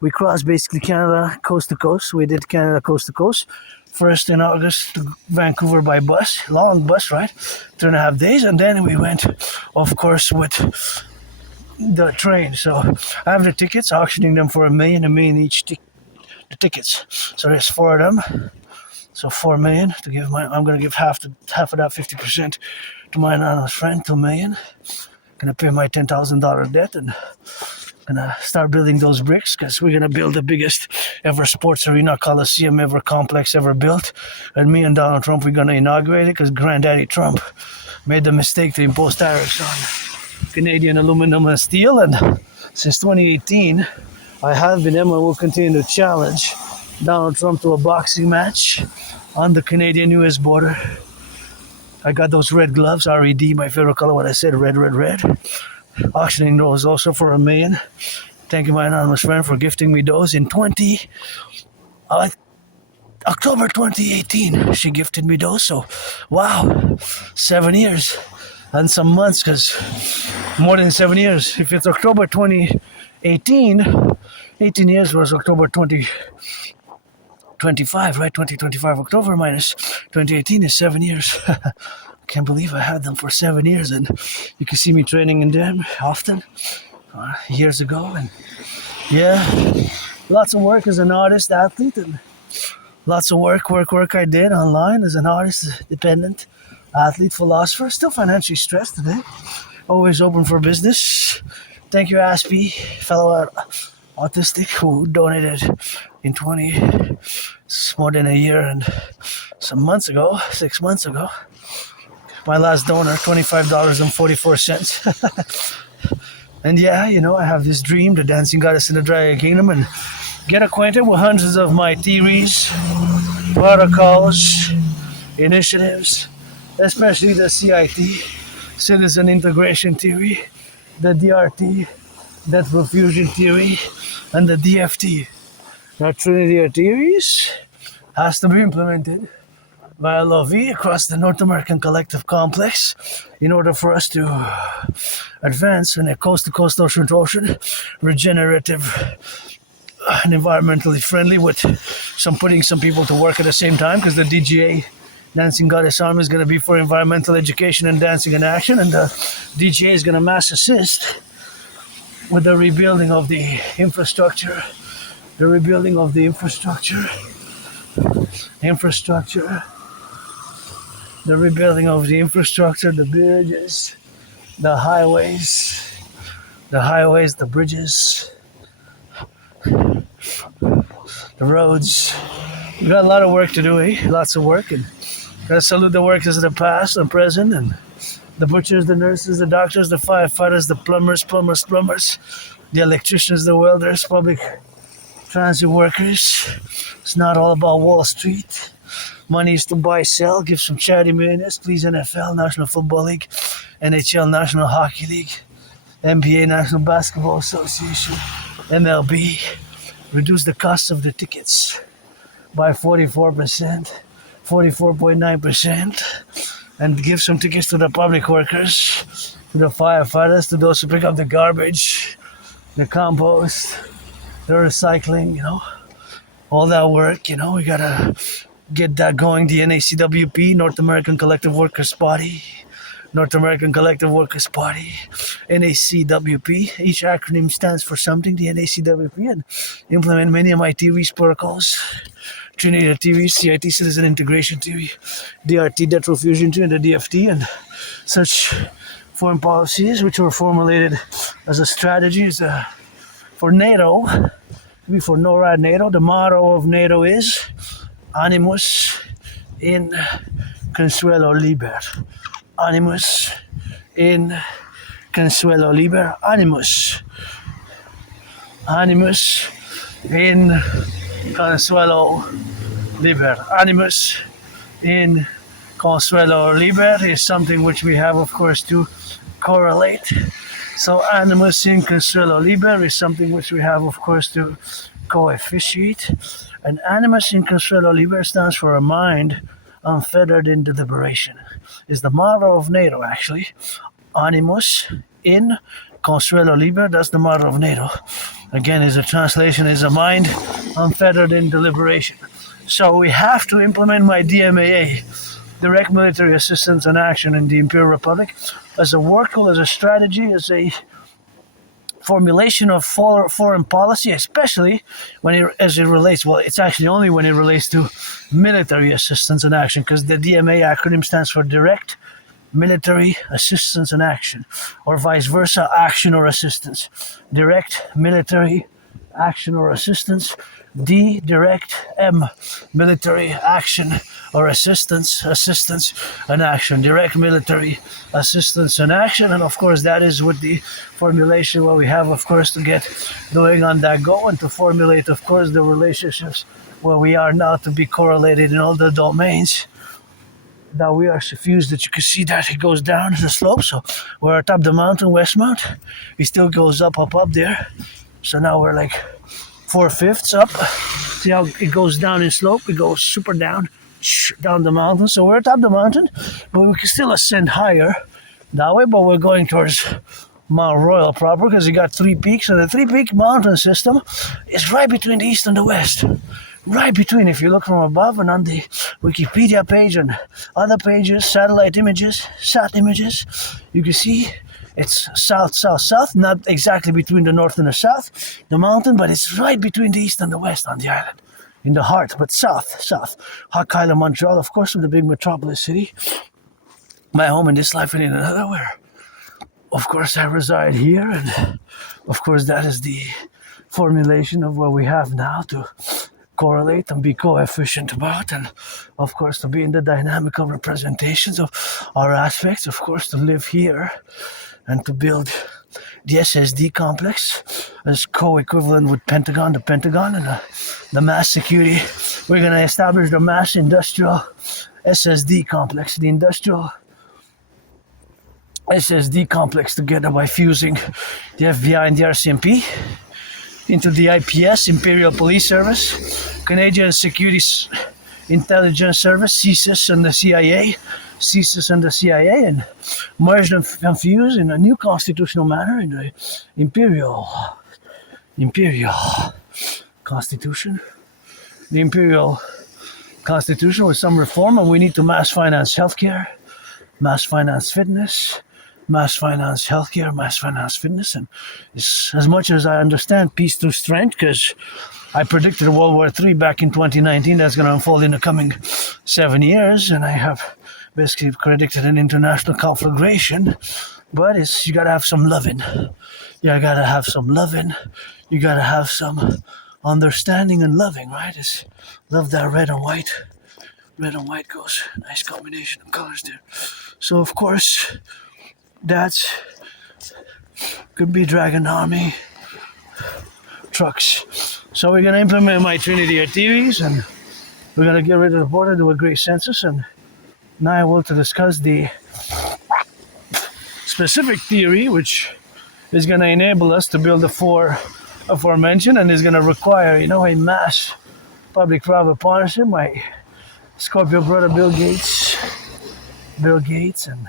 we crossed basically Canada coast to coast. We did Canada coast to coast. First in August to Vancouver by bus, long bus ride, 2.5 days, and then we went, of course, with the train. So I have the tickets, auctioning them for $1 million each. The tickets. So there's 4 of them. So $4 million to give I'm gonna give half of that, 50% to my anonymous friend, $2 million. Gonna pay my $10,000 debt, and gonna start building those bricks, because we're gonna build the biggest ever sports arena coliseum ever complex ever built. And me and Donald Trump, we're gonna inaugurate it, because Granddaddy Trump made the mistake to impose tariffs on Canadian aluminum and steel. And since 2018, I have been and will continue to challenge Donald Trump to a boxing match on the Canadian-US border. I got those red gloves, RED, my favorite color, what I said, red. Auctioning those also for $1 million. Thank you, my anonymous friend, for gifting me those in October 2018. She gifted me those, so wow, 7 years and some months, because more than 7 years. If it's October 2018, 18 years was October 2025, right? 2025 October minus 2018 is 7 years. Can't believe I had them for 7 years, and you can see me training in them often years ago. And yeah, lots of work as an artist, athlete, and lots of work I did online as an artist, dependent, athlete, philosopher. Still financially stressed today. Always open for business. Thank you, Aspiesque, fellow autistic, who donated in more than a year and some months ago, 6 months ago. My last donor, $25.44. And yeah, I have this dream, the dancing goddess in the Dragon Kingdom, and get acquainted with hundreds of my theories, protocols, initiatives, especially the CIT, Citizen Integration Theory, the DRT, Death Profusion Theory, and the DFT. Now, Trinity of Theories has to be implemented via LOVE across the North American Collectif complex in order for us to advance in a coast-to-coast, ocean-to-ocean, regenerative and environmentally friendly, with putting some people to work at the same time, because the DGA, Dancing Goddess Army, is going to be for environmental education and dancing in action, and the DGA is going to mass assist with the rebuilding of the infrastructure, the rebuilding of the infrastructure, the bridges, the highways, the bridges, the roads. We got a lot of work to do, eh? Lots of work, and gotta salute the workers of the past and present, and the butchers, the nurses, the doctors, the firefighters, the plumbers, the electricians, the welders, public transit workers. It's not all about Wall Street. Money is to buy, sell, give some charity millionaires, please NFL, National Football League, NHL, National Hockey League, NBA, National Basketball Association, MLB. Reduce the cost of the tickets by 44%, 44.9%, and give some tickets to the public workers, to the firefighters, to those who pick up the garbage, the compost, the recycling, all that work, we gotta get that going. The N.A.C.W.P, North American Collective Workers Party, N.A.C.W.P. Each acronym stands for something, the N.A.C.W.P, and implement many of my TV's protocols. Trinity TV, CIT, Citizen Integration TV, DRT, Debt Fusion TV, and the DFT, and such foreign policies which were formulated as a strategy for NATO, for NORAD NATO. The motto of NATO is Animus in Consuelo Liber. Animus in Consuelo Liber. Animus in Consuelo Liber. Animus in Consuelo Liber is something which we have, of course, to correlate. So animus in Consuelo Liber is something which we have, of course, to coefficient. And animus in Consuelo Liber stands for a mind unfettered in deliberation. Is the motto of NATO, actually. Animus in Consuelo Liber, that's the motto of NATO. Again, is a translation, is a mind unfettered in deliberation. So we have to implement my DMAA, direct military assistance and action in the Imperial Republic, as a work tool, as a strategy, as a formulation of foreign policy, especially as it relates, well, it's actually only when it relates to military assistance and action, because the DMA acronym stands for direct military assistance and action, or vice versa, action or assistance. Direct military action or assistance. D, direct. M, military action or assistance and action. Direct military assistance and action. And of course, that is with the formulation what we have, of course, to get doing on that go, and to formulate, of course, the relationships where we are now to be correlated in all the domains that we are suffused, that you can see that it goes down the slope. So we're atop the mountain, Westmount. It still goes up there. So now we're like 4/5 up. See how it goes down in slope? It goes super down the mountain. So we're atop the mountain, but we can still ascend higher that way. But we're going towards Mount Royal proper, because you got 3 peaks. And the 3-peak mountain system is right between the east and the west. Right between, if you look from above and on the Wikipedia page and other pages, satellite images, sat images, you can see it's south, not exactly between the north and the south, the mountain, but it's right between the east and the west on the island, in the heart, but south. Hawk Island, Montreal, of course, with the big metropolis city. My home in this life and in another, where, of course, I reside here, and of course, that is the formulation of what we have now to correlate and be coefficient about, and of course to be in the dynamical representations of our aspects, of course to live here and to build the SSD complex as co-equivalent with the Pentagon and the mass security. We're going to establish the mass industrial SSD complex, the industrial SSD complex, together by fusing the FBI and the RCMP into the IPS, Imperial Police Service, Canadian Security Intelligence Service, CSIS, and the CIA, and merged and fused in a new constitutional manner in the Imperial Constitution. The Imperial Constitution with some reform, and we need to mass finance healthcare, mass finance fitness, mass finance healthcare, mass finance fitness, and as much as I understand, peace through strength, because I predicted World War III back in 2019. That's going to unfold in the coming 7 years, and I have basically predicted an international conflagration. But you got to have some loving. You got to have some loving. You got to have some understanding and loving, right? It's love that red and white. Red and white goes, nice combination of colors there. So of course, that's could be Dragon Army trucks. So we're gonna implement my Trinity theories, and we're gonna get rid of the border, do a great census, and now I will to discuss the specific theory, which is gonna enable us to build the four aforementioned, and is gonna require, a mass public-private partnership. My Scorpio brother Bill Gates, and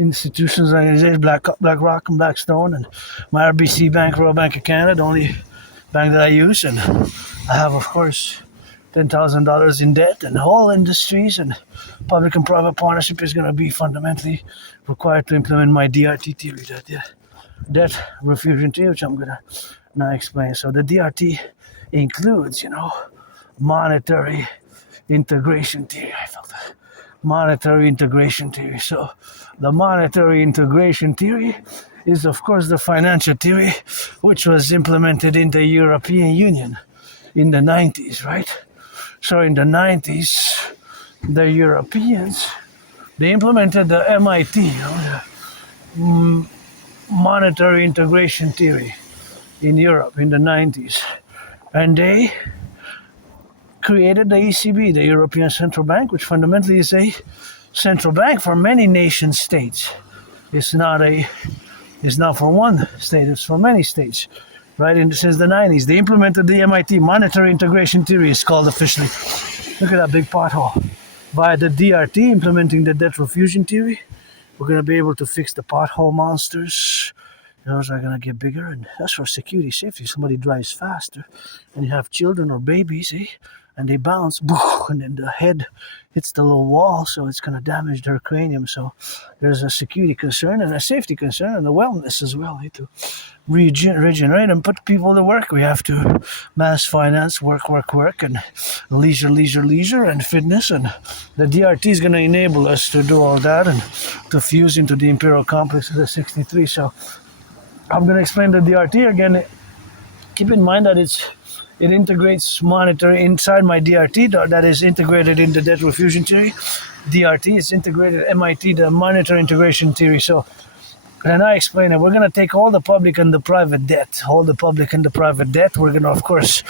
institutions, organizations, BlackRock and Blackstone, and my RBC Bank, Royal Bank of Canada, the only bank that I use, and I have, of course, $10,000 in debt, and all industries and public and private partnership is going to be fundamentally required to implement my DRT theory, that debt refusion theory, which I'm going to now explain. So the DRT includes, monetary integration theory. I felt that. Monetary integration theory. So the monetary integration theory is, of course, the financial theory which was implemented in the European Union in the 90s, right? So in the 90s, the Europeans, they implemented the MIT, the monetary integration theory in Europe in the 90s. And they created the ECB, the European Central Bank, which fundamentally is a central bank for many nation states. It's not for one state, it's for many states. Right, since the 90s, they implemented the MIT monetary integration theory, it's called officially. Look at that big pothole. By the DRT implementing the debt refusion theory, we're going to be able to fix the pothole monsters. Those are going to get bigger, and that's for security, safety. Somebody drives faster, and you have children or babies, and they bounce, and then the head hits the little wall, so it's going to damage their cranium. So there's a security concern and a safety concern and a wellness as well. To regenerate and put people to work, we have to mass finance, work, and leisure, and fitness. And the DRT is going to enable us to do all that and to fuse into the Imperial complex of the 63. So I'm going to explain the DRT again. Keep in mind that it integrates monetary inside my DRT, that is integrated in the debt refusion theory. DRT is integrated MIT, the monetary integration theory. So, and I explain it. We're going to take all the public and the private debt. We're going to, of course,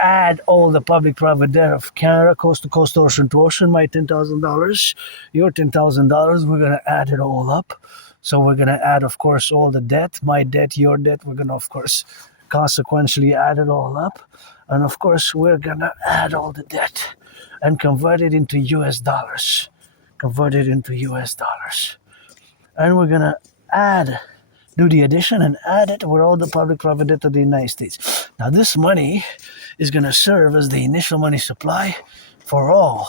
add all the public-private debt of Canada, coast to coast, ocean to ocean. My $10,000, your $10,000. We're going to add it all up. So we're going to add, of course, all the debt, my debt, your debt. We're going to, of course, consequentially add it all up. And of course, we're going to add all the debt and convert it into US dollars. And we're going to do the addition and add it with all the public-private debt of the United States. Now, this money is going to serve as the initial money supply for all.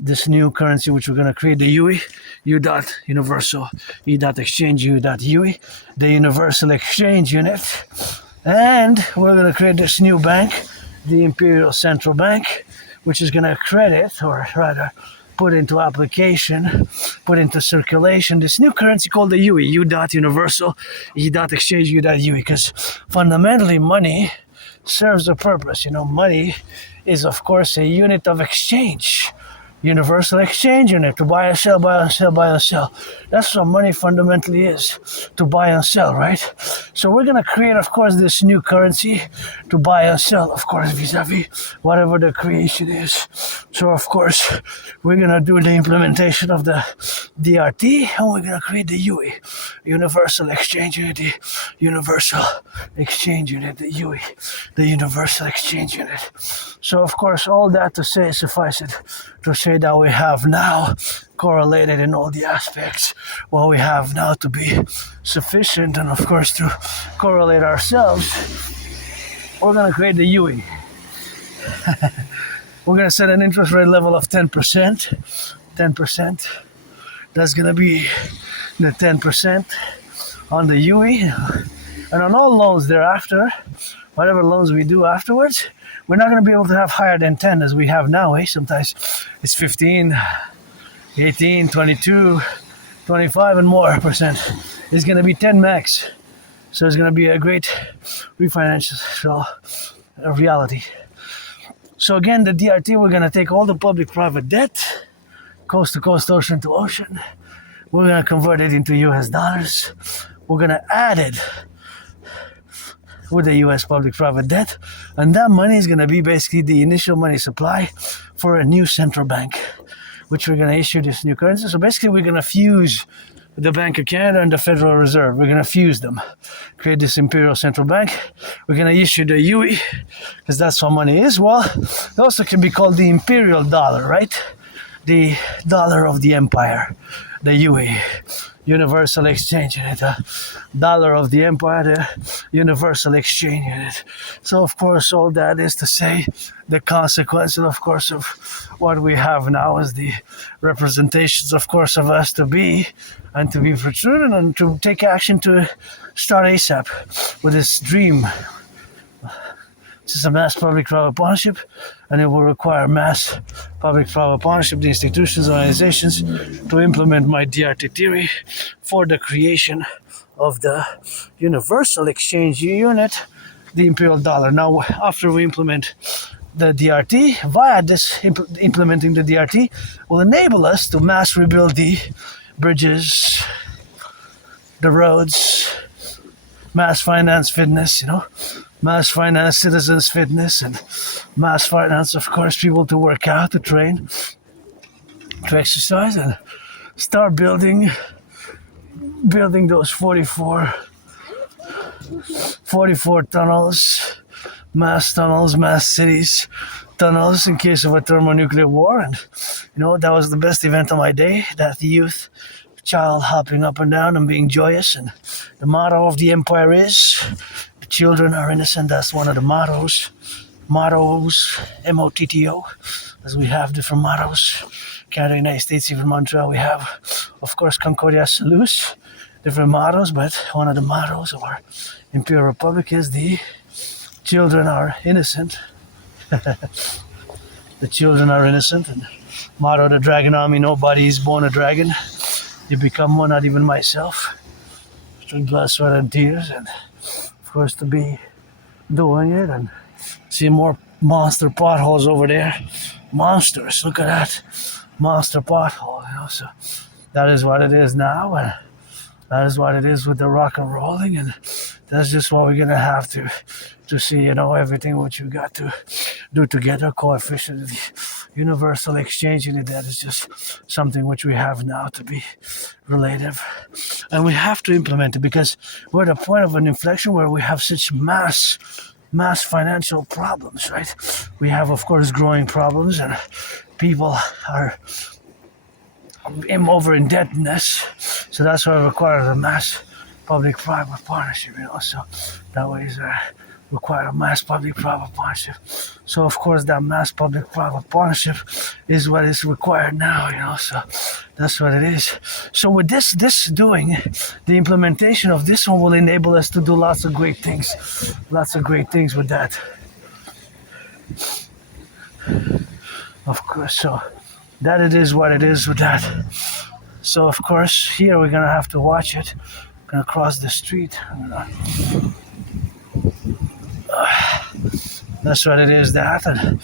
This new currency, which we're going to create, the UE, U.Universal, E.Exchange, U.UE, the Universal Exchange Unit. And we're going to create this new bank, the Imperial Central Bank, which is going to credit, or rather put into application, put into circulation, this new currency called the UE, U.Universal, E.Exchange, U.UE, because fundamentally money serves a purpose. Money is, of course, a unit of exchange. Universal exchange unit, to buy and sell, buy and sell, buy and sell. That's what money fundamentally is, to buy and sell, right? So we're going to create, of course, this new currency to buy and sell, of course, vis-a-vis whatever the creation is. So, of course, we're going to do the implementation of the DRT, and we're going to create the UE, Universal Exchange Unit, the Universal Exchange Unit, the UE, the Universal Exchange Unit. So, of course, all that to say, suffice it to say that we have now correlated in all the aspects what we have now to be sufficient, and of course to correlate ourselves, we're going to create the UE. We're going to set an interest rate level of 10%. That's going to be the 10% on the UE, and on all loans thereafter, whatever loans we do afterwards, we're not going to be able to have higher than 10 as we have now. Sometimes it's 15, 18, 22, 25 and more percent is going to be 10 max. So it's going to be a great refinancial reality. So again, the DRT, we're going to take all the public-private debt, coast to coast, ocean to ocean. We're going to convert it into US dollars. We're going to add it with the US public-private debt. And that money is going to be basically the initial money supply for a new central bank, which we're going to issue this new currency. So basically, we're going to fuse the Bank of Canada and the Federal Reserve. We're going to fuse them, create this imperial central bank. We're going to issue the UE, because that's what money is. Well, it also can be called the imperial dollar, right? The dollar of the empire, the UE, universal exchange unit, the dollar of the empire, the universal exchange unit. So, of course, all that is to say, the consequences, of course, of what we have now is the representations, of course, of us to be and to be protruded and to take action to start ASAP with this dream. This is a mass public-private partnership, and it will require mass public-private partnership, the institutions, organizations, to implement my DRT theory for the creation of the universal exchange unit, the imperial dollar. Now, after we implement the DRT, via this implementing the DRT, will enable us to mass rebuild the bridges, the roads, mass finance fitness, mass finance citizens fitness, and mass finance, of course, people to work out, to train, to exercise, and start building those 44 tunnels, mass cities, tunnels in case of a thermonuclear war. And that was the best event of my day, that youth child hopping up and down and being joyous. And the motto of the empire is, the children are innocent. That's one of the mottos, M-O-T-T-O, as we have different mottos. Canada, United States, even Montreal, we have, of course, Concordia Salus, different mottos, but one of the mottos of our Imperial Republic is the children are innocent. The children are innocent. And motto of the Dragon Army, nobody is born a dragon. You become one, not even myself. Through blood, sweat, and tears. And, of course, to be doing it and see more monster potholes over there. Monsters, look at that. Monster pothole, So that is what it is now. And that is what it is with the rock and rolling. And that's just what we're going to have to see, everything what you got to do together. Coefficient of the universal exchange unit, that is just something which we have now to be relative. And we have to implement it because we're at a point of an inflection where we have such mass financial problems, right? We have, of course, growing problems, and people are over indebtedness. So that's why it requires a mass public-private partnership, So that way is require a mass public-private partnership. So, of course, that mass public-private partnership is what is required now, So that's what it is. So with this doing, the implementation of this one will enable us to do lots of great things. Lots of great things with that. Of course, so that it is what it is with that. So, of course, here we're going to have to watch it. I'm going to cross the street. That's what it is, that, and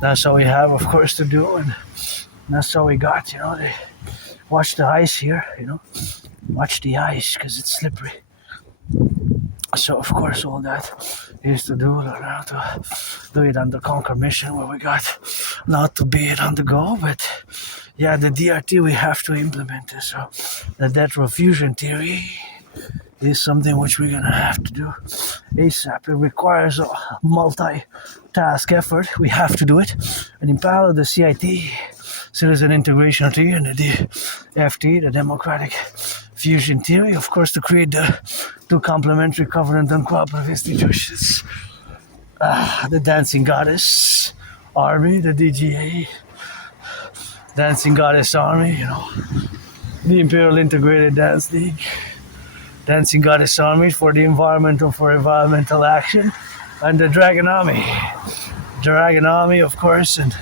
that's all we have, of course, to do, and that's all we got, They watch the ice here, watch the ice, because it's slippery. So, of course, all that is to do it on the Conquer mission, where we got not to be it on the go, but yeah, the DRT, we have to implement this. So the debt refusion theory is something which we're going to have to do ASAP. It requires a multi-task effort. We have to do it. And in parallel, the CIT, Citizen Integration Theory, and the FT, the Democratic Fusion Theory, of course, to create the two complementary covenant and cooperative institutions. The Dancing Goddess Army, the DGA, Dancing Goddess Army, the Imperial Integrated Dance League, Dancing Goddess Army for the environmental action, and the Dragon Army. Dragon Army, of course, and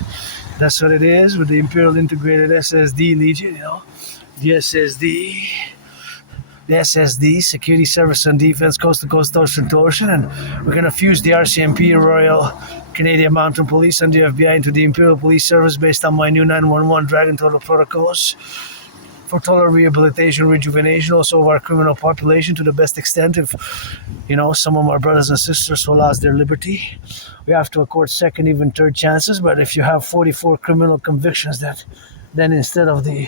that's what it is with the Imperial Integrated SSD Legion, the SSD, the SSD, Security Service and Defense, Coast to Coast Torsion, and we're going to fuse the RCMP, Royal Canadian Mounted Police, and the FBI into the Imperial Police Service based on my new 911 Dragon Total protocols for total rehabilitation, rejuvenation, also of our criminal population to the best extent. If, some of our brothers and sisters who lost their liberty, we have to accord second, even third chances. But if you have 44 criminal convictions, then instead of the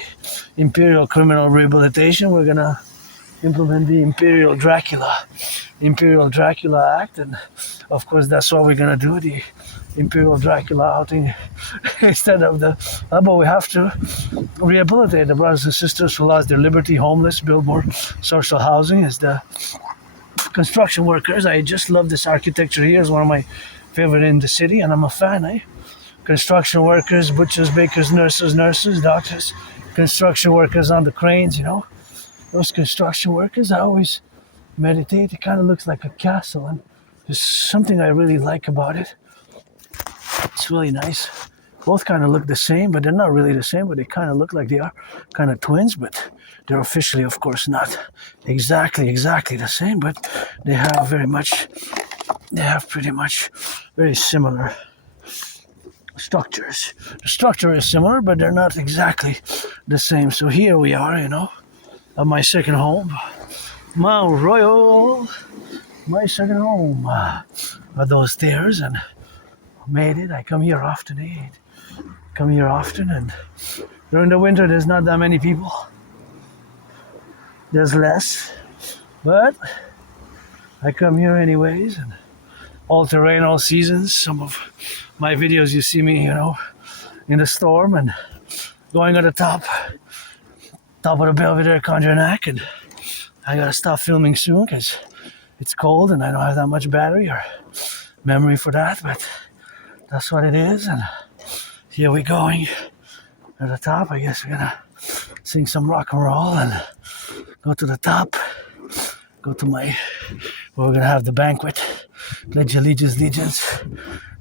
Imperial Criminal Rehabilitation, we're going to implement the Imperial Dracula Act, and of course that's what we're gonna do, the Imperial Dracula outing instead of but we have to rehabilitate the brothers and sisters who lost their liberty, homeless, build more social housing. As the construction workers, I just love this architecture here. It's one of my favorite in the city, and I'm a fan. Construction workers, butchers, bakers, nurses, doctors, construction workers on the cranes, those construction workers, I always meditate. It kind of looks like a castle, and there's something I really like about it. It's really nice. Both kind of look the same, but they're not really the same, but they kind of look like they are kind of twins, but they're officially, of course, not exactly the same, but they have pretty much very similar structures. The structure is similar, but they're not exactly the same. So here we are, at my second home, Mount Royal, my second home. Are those stairs, and made it. I come here often, and during the winter there's not that many people. There's less, but I come here anyways, and all terrain, all seasons. Some of my videos you see me, in the storm and going at the top of the Belvedere Conjurac, and I gotta stop filming soon because it's cold and I don't have that much battery or memory for that, but that's what it is. And here we're going at the top. I guess we're gonna sing some rock and roll and go to the top, go to where we're gonna have the banquet, pledge allegiance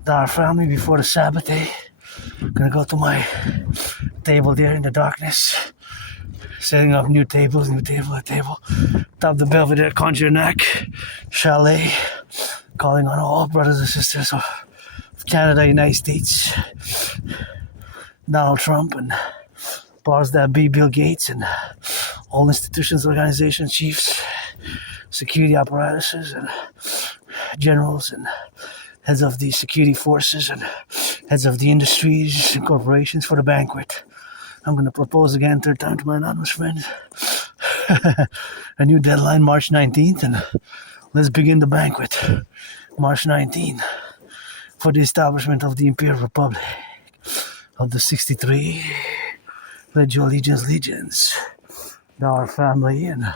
to our family before the Sabbath day. Gonna go to my table there in the darkness, setting up new table, top the Belvedere Conjurac Chalet, calling on all brothers and sisters of Canada, United States, Donald Trump, and powers that be, Bill Gates, and all institutions, organizations, chiefs, security apparatuses, and generals, and heads of the security forces, and heads of the industries and corporations for the banquet. I'm going to propose again, third time, to my anonymous friends. A new deadline, March 19th, and let's begin the banquet. March 19th, for the establishment of the Imperial Republic of the 63. Pledge your allegiance to our family, and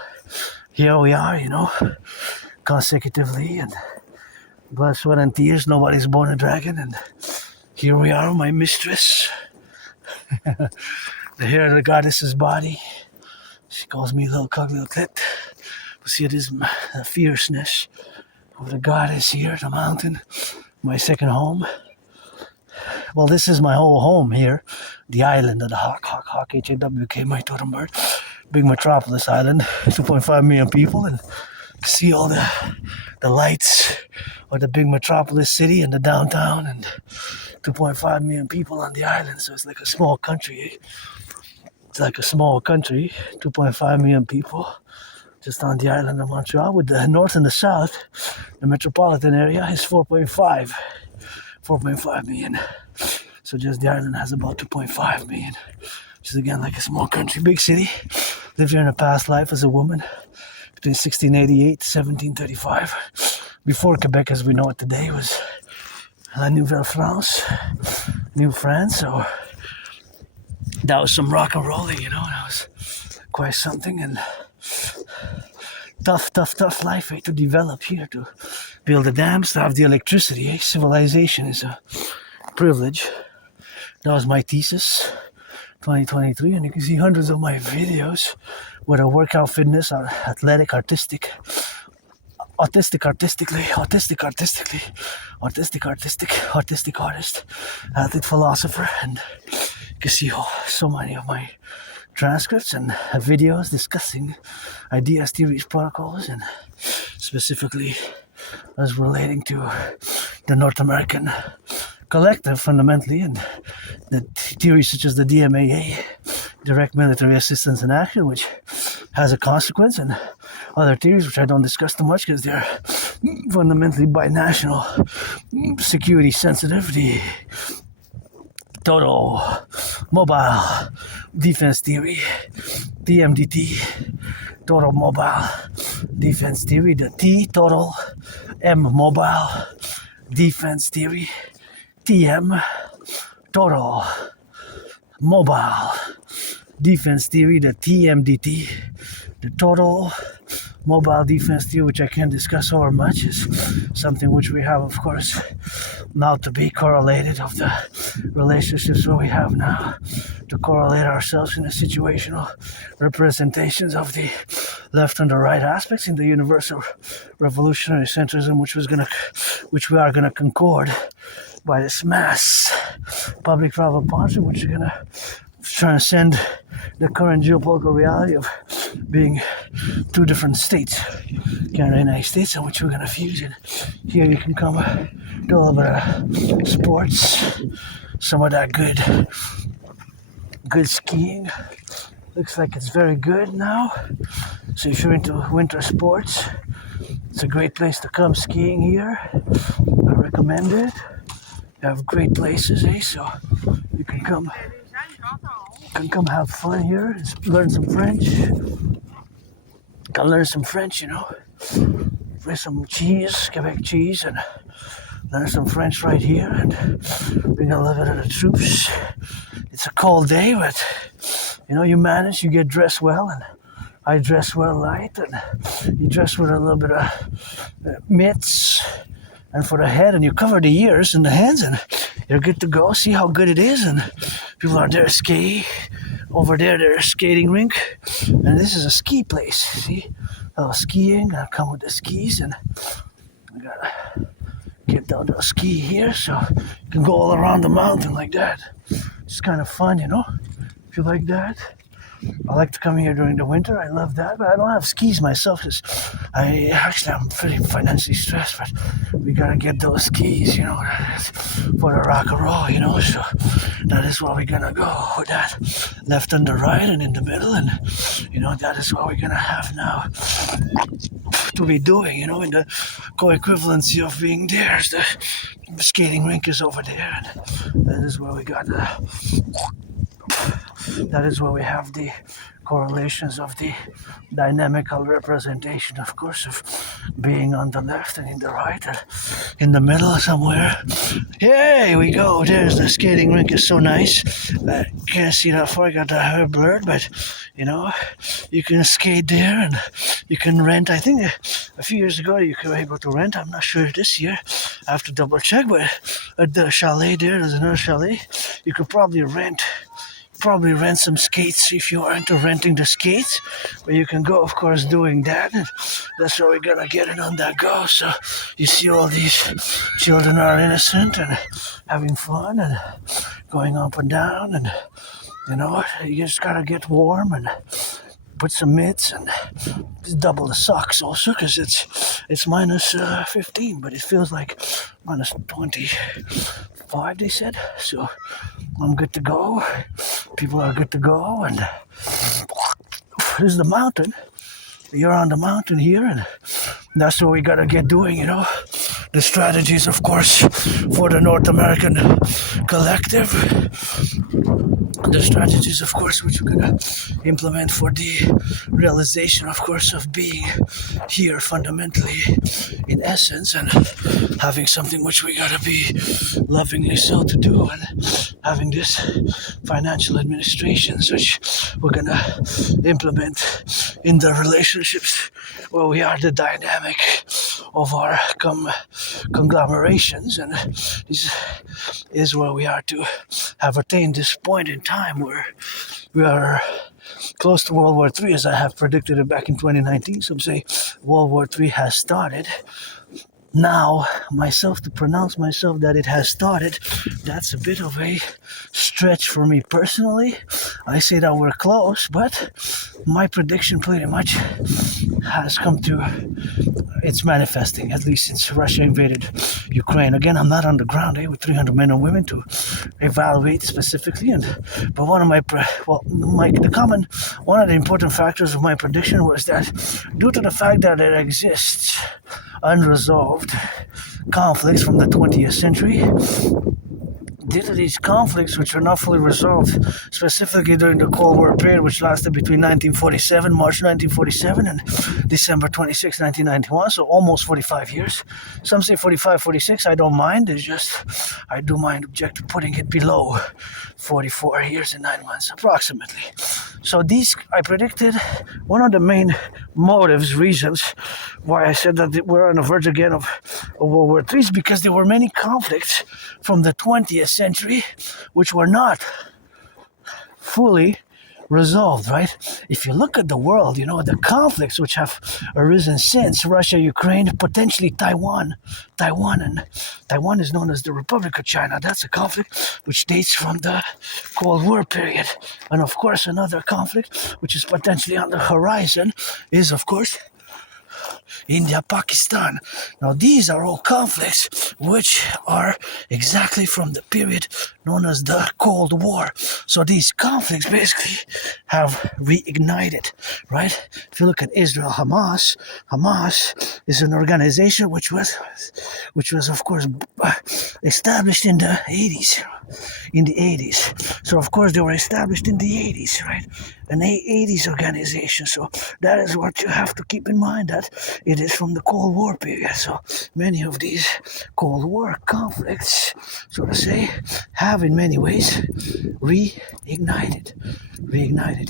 here we are, consecutively, and blood, sweat, and tears. Nobody's born a dragon, and here we are, my mistress. The hair of the goddess's body. She calls me little cug, little clit. But see, it is the fierceness of the goddess here at the mountain. My second home. Well, this is my whole home here. The island of the Hawk, H-A-W-K, my totem bird. Big metropolis island, 2.5 million people, and see all the lights of the big metropolis city and the downtown, and 2.5 million people on the island. So it's like a small country. It's like a small country, 2.5 million people just on the island of Montreal. With the north and the south, the metropolitan area is 4.5 million. So just the island has about 2.5 million, which is again like a small country. Big city. Lived here in a past life as a woman between 1688 to 1735. Before Quebec as we know it today was La Nouvelle France, New France. So that was some rock and rolling, that was quite something. And tough life, to develop here, to build the dams, to have the electricity. Civilization is a privilege. That was my thesis, 2023, and you can see hundreds of my videos, whether workout, fitness, or athletic, artistic, autistic artist, athlete, philosopher, and you can see so many of my transcripts and videos discussing ideas, theories, protocols, and specifically as relating to the North American collective fundamentally, and the theories such as the DMAA, direct military assistance in action, which has a consequence, and other theories which I don't discuss too much because they're fundamentally binational security sensitive. The total mobile defense theory, TMDT, total mobile defense theory, the T total M mobile defense theory, TM total mobile defense theory, the TMDT, the total mobile defense theory, which I can't discuss over much, is something which we have, of course, now to be correlated of the relationships that we have now, to correlate ourselves in the situational representations of the left and the right aspects in the universal revolutionary centrism, which we are gonna concord by this mass public travel partnership, which is gonna transcend the current geopolitical reality of being two different states, Canada and United States, in which we're going to fuse it. Here you can come do a little bit of sports, some of that good skiing. Looks like it's very good now. So if you're into winter sports, it's a great place to come skiing here. I recommend it. They have great places, so you can come have fun here and learn some French. Can learn some French, Play some cheese, Quebec cheese, and learn some French right here and bring a little bit of the troops. It's a cold day, but you manage, you get dressed well, and I dress well light, and you dress with a little bit of mitts, and for the head, and you cover the ears and the hands, and you're good to go. See how good it is, and people are there skiing. Over there, there's a skating rink, and this is a ski place. See, a little skiing. I come with the skis, and I gotta get down to a ski here, so you can go all around the mountain like that. It's kind of fun, if you like that. I like to come here during the winter. I love that, but I don't have skis myself because I'm pretty financially stressed. But we gotta get those skis, for the rock and roll, So that is where we're gonna go with that left and the right and in the middle, and that is what we're gonna have now to be doing, in the co-equivalency of being there. The skating rink is over there, and that is where we got that is where we have the correlations of the dynamical representation, of course, of being on the left and in the right, and in the middle somewhere. Here we go. There's the skating rink. Is so nice. I can't see that far. I got the hair blurred, but you can skate there, and you can rent. I think a few years ago you were able to rent. I'm not sure this year. I have to double check, but at the chalet there's another chalet. You could probably rent some skates if you are into renting the skates, but you can go, of course, doing that, and that's where we're gonna get it on that go. So you see all these children are innocent and having fun and going up and down, and you just gotta get warm and put some mitts and double the socks also, because it's minus 15, but it feels like minus 25, they said. So I'm good to go. People are good to go, and this is the mountain. You're on the mountain here, and that's what we gotta get doing, The strategies, of course, for the North American collective. The strategies, of course, which we're gonna implement for the realization, of course, of being here fundamentally in essence, and having something which we gotta be lovingly so to do, and having this financial administrations which we're gonna implement in the relationships where we are the dynamic of our conglomerations, and this is where we are to have attained this point in time where we are close to World War III, as I have predicted it back in 2019. Some say World War III has started. now myself to pronounce myself that it has started, that's a bit of a stretch for me personally. I say that we're close, but my prediction pretty much has come to it's manifesting, at least since Russia invaded Ukraine. Again, I'm not on the ground with 300 men and women to evaluate specifically, but one of one of the important factors of my prediction was that due to the fact that there exists unresolved conflicts from the 20th century, due to these conflicts which are not fully resolved, specifically during the Cold War period, which lasted between March 1947 and December 26, 1991, so almost 45 years. Some say 45, 46, I don't mind, I do mind object putting it below 44 years and 9 months, approximately. So I predicted one of the main reasons why I said that we're on the verge again of World War III is because there were many conflicts from the 20th century which were not fully resolved, right? If you look at the world, the conflicts which have arisen since Russia, Ukraine, potentially Taiwan is known as the Republic of China. That's a conflict which dates from the Cold War period. And of course, another conflict which is potentially on the horizon is, of course, India, Pakistan. Now, these are all conflicts which are exactly from the period known as the Cold War. So these conflicts basically have reignited, right? If you look at Israel, Hamas is an organization which was of course established in the 80s. So of course they were established in the 80s, right? An 80s organization. So that is what you have to keep in mind, that it is from the Cold War period. So many of these Cold War conflicts, so to say, have in many ways reignited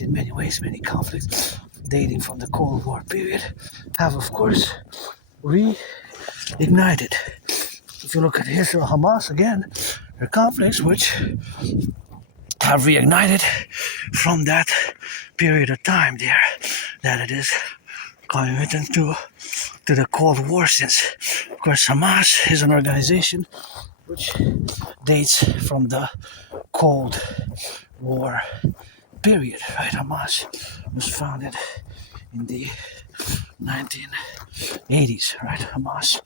in many ways. Many conflicts dating from the Cold War period have, of course, reignited. If you look at Israel, Hamas, again, there are conflicts which have reignited from that period of time there, that it is committed to the Cold War since. Of course, Hamas is an organization which dates from the Cold War period, right? Hamas was founded in the 1980s, right? Hamas.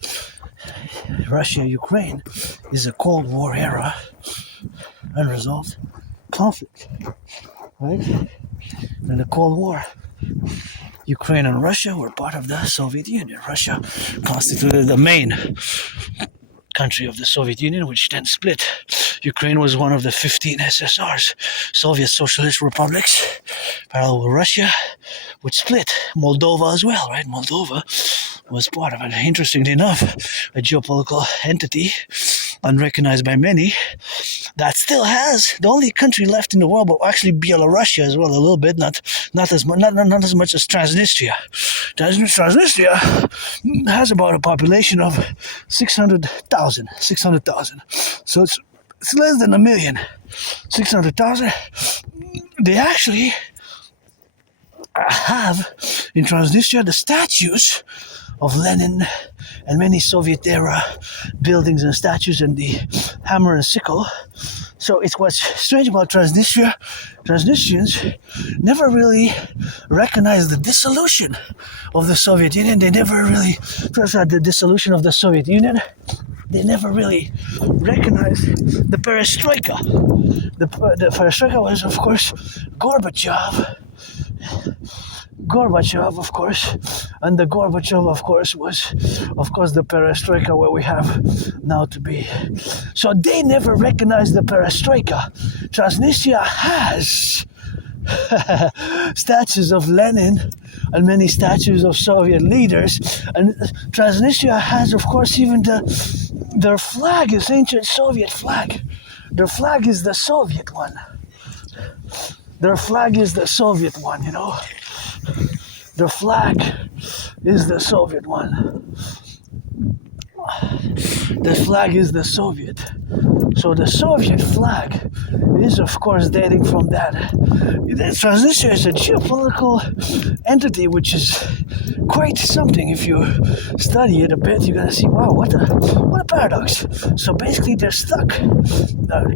Russia, Ukraine is a Cold War era unresolved conflict, right? In the Cold War, Ukraine and Russia were part of the Soviet Union. Russia constituted the main country of the Soviet Union, which then split. Ukraine was one of the 15 SSRs, Soviet Socialist Republics, parallel with Russia, which split. Moldova as well, right? Moldova was part of it. Interestingly enough, a geopolitical entity, unrecognized by many, that still has the only country left in the world, but actually Belarusia as well, a little bit, not as much as Transnistria. Transnistria has about a population of 600,000. So it's less than a million. 600,000. They actually have in Transnistria the statues of Lenin and many Soviet-era buildings and statues and the hammer and sickle. So it's what's strange about Transnistria. Transnistrians never really recognized the dissolution of the Soviet Union. They never really, first had the dissolution of the Soviet Union. They never really recognized the perestroika. The perestroika was, of course, Gorbachev, of course, and the Gorbachev, of course, was, of course, the perestroika where we have now to be. So they never recognized the perestroika. Transnistria has statues of Lenin and many statues of Soviet leaders, and Transnistria has, of course, even their flag is ancient Soviet flag. Their flag is the Soviet one. Their flag is the Soviet one, you know. Their flag is the Soviet one. the flag is the Soviet. So the Soviet flag is, of course, dating from that. Transnistria is a geopolitical entity, which is quite something. If you study it a bit, you're gonna see, wow, what a paradox. So basically, they're stuck.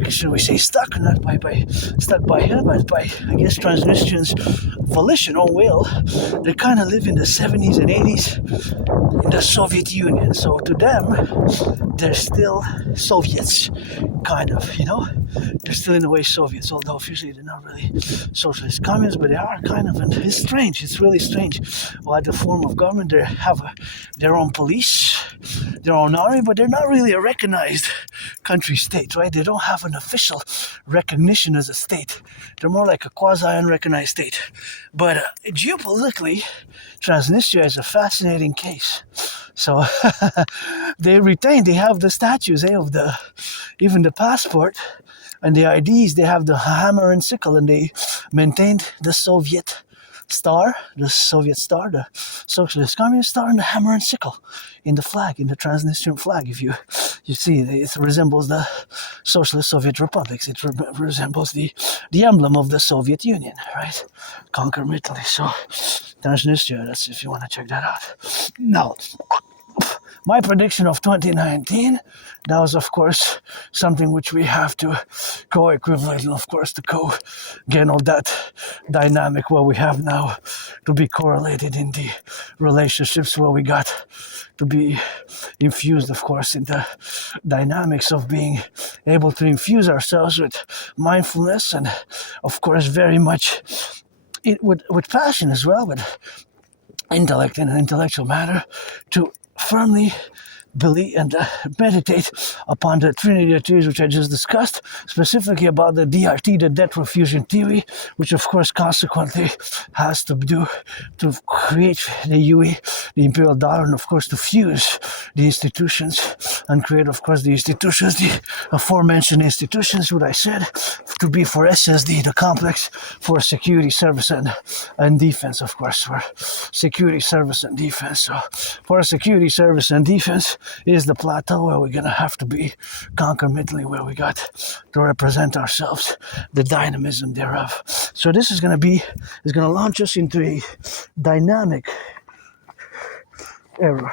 Should we say stuck? Not stuck by him, but by, I guess, Transnistrians' volition or will. They kind of live in the 70s and 80s in the Soviet Union. So to them, they're still Soviets, kind of, They're still in a way Soviets, although officially they're not really socialist communists, but they are kind of, and it's strange, it's really strange. Well, the form of government, they have their own police, their own army, but they're not really a recognized country state, right? They don't have an official recognition as a state. They're more like a quasi-unrecognized state. But geopolitically, Transnistria is a fascinating case. So they have the statues, of even the passport and the IDs, they have the hammer and sickle, and they maintained the Soviet star, the Socialist Communist star, and the hammer and sickle in the flag, in the Transnistrian flag. If you see, it resembles the Socialist Soviet Republics. It resembles the emblem of the Soviet Union, right? Conquer Italy. So Transnistria, that's if you want to check that out. Now, my prediction of 2019, that was, of course, something which we have to co-equivalent, and of course, to again, all that dynamic what we have now to be correlated in the relationships where we got to be infused, of course, in the dynamics of being able to infuse ourselves with mindfulness and, of course, very much with passion as well, with intellect in an intellectual manner, to firmly believe and meditate upon the Trinity of theories which I just discussed, specifically about the DRT, the debt refusion theory, which of course consequently has to do to create the UE, the imperial dollar, and of course to fuse the institutions and create, of course, the institutions, the aforementioned institutions, what I said, to be for SSD, the complex for security, service, and defense, of course, for security, service, and defense. So for security, service, and defense is the plateau where we're going to have to be concomitantly, where we got to represent ourselves, the dynamism thereof. So this is going to launch us into a dynamic era,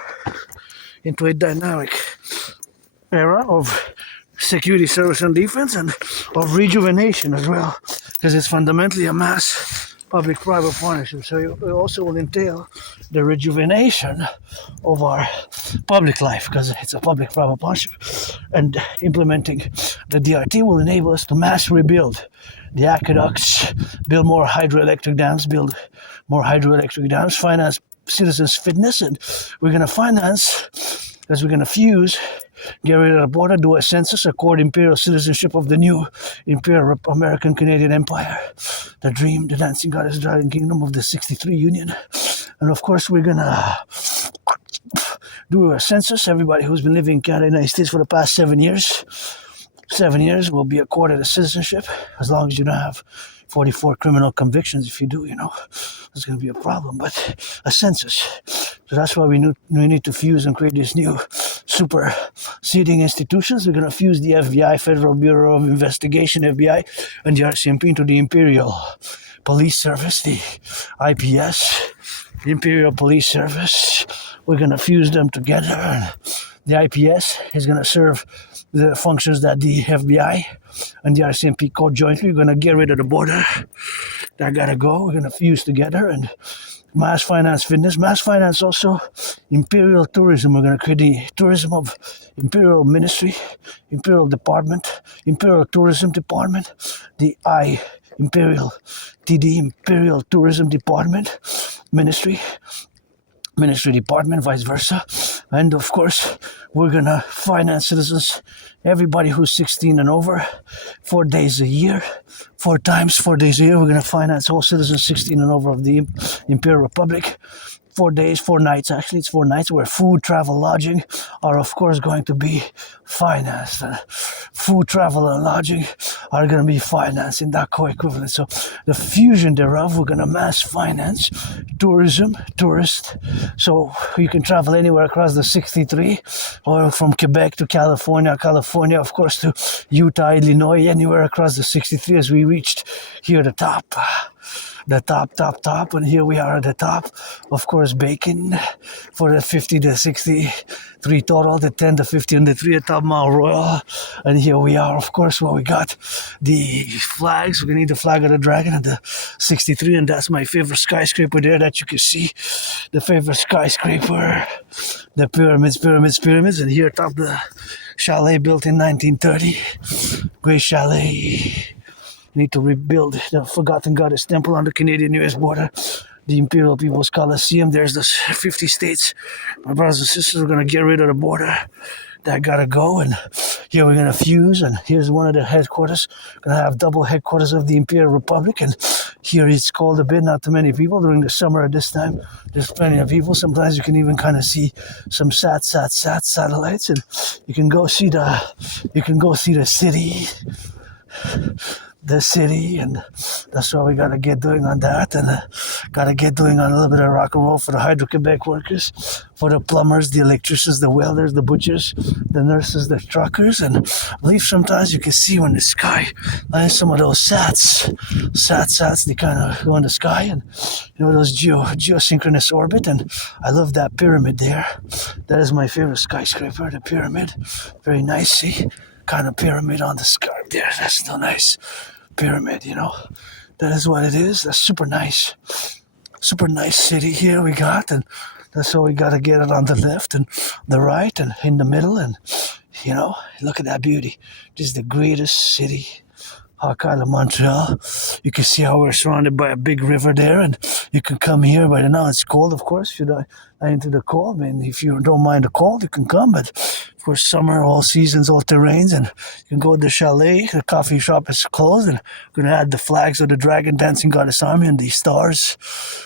of security, service, and defense, and of rejuvenation as well, because it's fundamentally a mass public-private partnership. So it also will entail the rejuvenation of our public life, because it's a public-private partnership, and implementing the DRT will enable us to mass rebuild the aqueducts, build more hydroelectric dams, finance citizens' fitness, and we're going to finance, as we're going to fuse, get rid of the border, do a census, accord imperial citizenship of the new Imperial American Canadian Empire, the dream, the dancing goddess dragon kingdom of the 63 Union. And of course, we're going to do a census. Everybody who's been living in Canada and the United States for the past 7 years. 7 years will be accorded a citizenship, as long as you don't have 44 criminal convictions. If you do, there's going to be a problem. But a census. So that's why we need to fuse and create these new superseding institutions. We're going to fuse the FBI, Federal Bureau of Investigation, FBI, and the RCMP into the Imperial Police Service, the IPS, the Imperial Police Service. We're going to fuse them together. And the IPS is going to serve the functions that the FBI and the RCMP co-jointly. We're going to get rid of the border. That got to go. We're going to fuse together, and mass finance fitness. Mass finance also imperial tourism. We're going to create the tourism of Imperial Ministry, Imperial Department, Imperial Tourism Department, the Imperial TD, Imperial Tourism Department, Ministry Department, vice versa. And of course, we're going to finance citizens, everybody who's 16 and over, 4 days a year, 4 days a year. We're going to finance all citizens 16 and over of the Imperial Republic 4 days, 4 nights. Actually, it's 4 nights where food, travel, lodging are of course going to be financed. Food, travel, and lodging are going to be financed in that co-equivalent. So the fusion thereof, we're going to mass finance tourism, tourist. So you can travel anywhere across the 63, or from Quebec to California, California, of course, to Utah, Illinois, anywhere across the 63 as we reached here the top. The top, and here we are at the top. Of course, bacon for the 50 to 63 total, the 10 to 50 and the 3 at top Mount Royal. And here we are, of course, where we got the flags. We're gonna need the flag of the dragon at the 63, and that's my favorite skyscraper there that you can see. The favorite skyscraper, the pyramids, and here atop the chalet built in 1930. Great chalet. Need to rebuild the Forgotten Goddess Temple on the Canadian-US border. The Imperial People's Coliseum. There's the 50 states. My brothers and sisters are going to get rid of the border. That got to go. And here we're going to fuse. And here's one of the headquarters. Going to have double headquarters of the Imperial Republic. And here it's cold a bit. Not too many people during the summer at this time. There's plenty of people. Sometimes you can even kind of see some satellites. And you can go see the city. The city, and that's what we gotta get doing on that, and gotta get doing on a little bit of rock and roll for the Hydro-Quebec workers, for the plumbers, the electricians, the welders, the butchers, the nurses, the truckers. And I believe sometimes you can see when the sky, like some of those sats, they kind of go in the sky, and those geosynchronous orbit. And I love that pyramid there. That is my favorite skyscraper, the pyramid. Very nice, see? Kind of pyramid on the sky there. That's still nice. Pyramid, that is what it is. That's super nice city here we got, and that's how we got to get it on the left and the right and in the middle. And look at that beauty. This is the greatest city, Hawk Island, Montreal. You can see how we're surrounded by a big river there, and you can come here. But now it's cold, of course. If you're not into the cold, if you don't mind the cold, you can come. But of course, summer, all seasons, all terrains, and you can go to the chalet. The coffee shop is closed, and we're gonna add the flags of the Dragon Dancing Goddess Army and the stars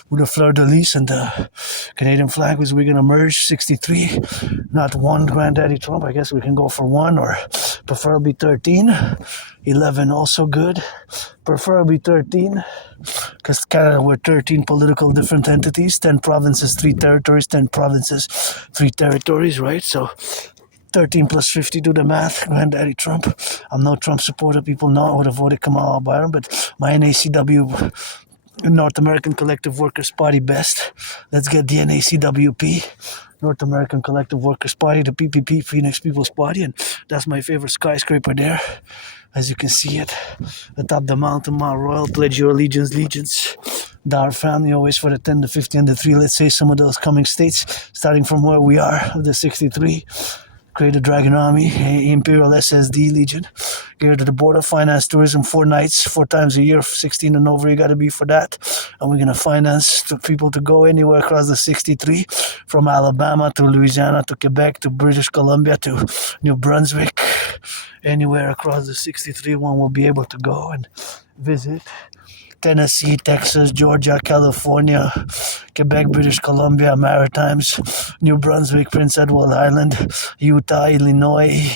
with the fleur-de-lis and the Canadian flag, which we're gonna merge 63, not one Granddaddy Trump. I guess we can go for one, or preferably 13. 11 also good. Preferably 13, because Canada, we're 13 political different entities, 10 provinces, 3 territories, 10 provinces, 3 territories, right? So 13 plus 50, do the math. Granddaddy Trump. I'm no Trump supporter. People know I would have voted Kamala Byron, but my N.A.C.W.P, North American Collective Workers Party best. Let's get the N.A.C.W.P, North American Collective Workers Party, the PPP, Phoenix People's Party, and that's my favorite skyscraper there. As you can see it, atop the mountain, Mount Royal. Pledge your allegiance. Our family always for the 10, the 50, and the 3. Let's say some of those coming states, starting from where we are, of the 63. Create a Dragon Army, Imperial SSD Legion. Here to the border, finance tourism 4 nights, 4 times a year, 16 and over, you got to be for that. And we're going to finance the people to go anywhere across the 63, from Alabama to Louisiana to Quebec to British Columbia to New Brunswick. Anywhere across the 63, one will be able to go and visit. Tennessee, Texas, Georgia, California, Quebec, British Columbia, Maritimes, New Brunswick, Prince Edward Island, Utah, Illinois,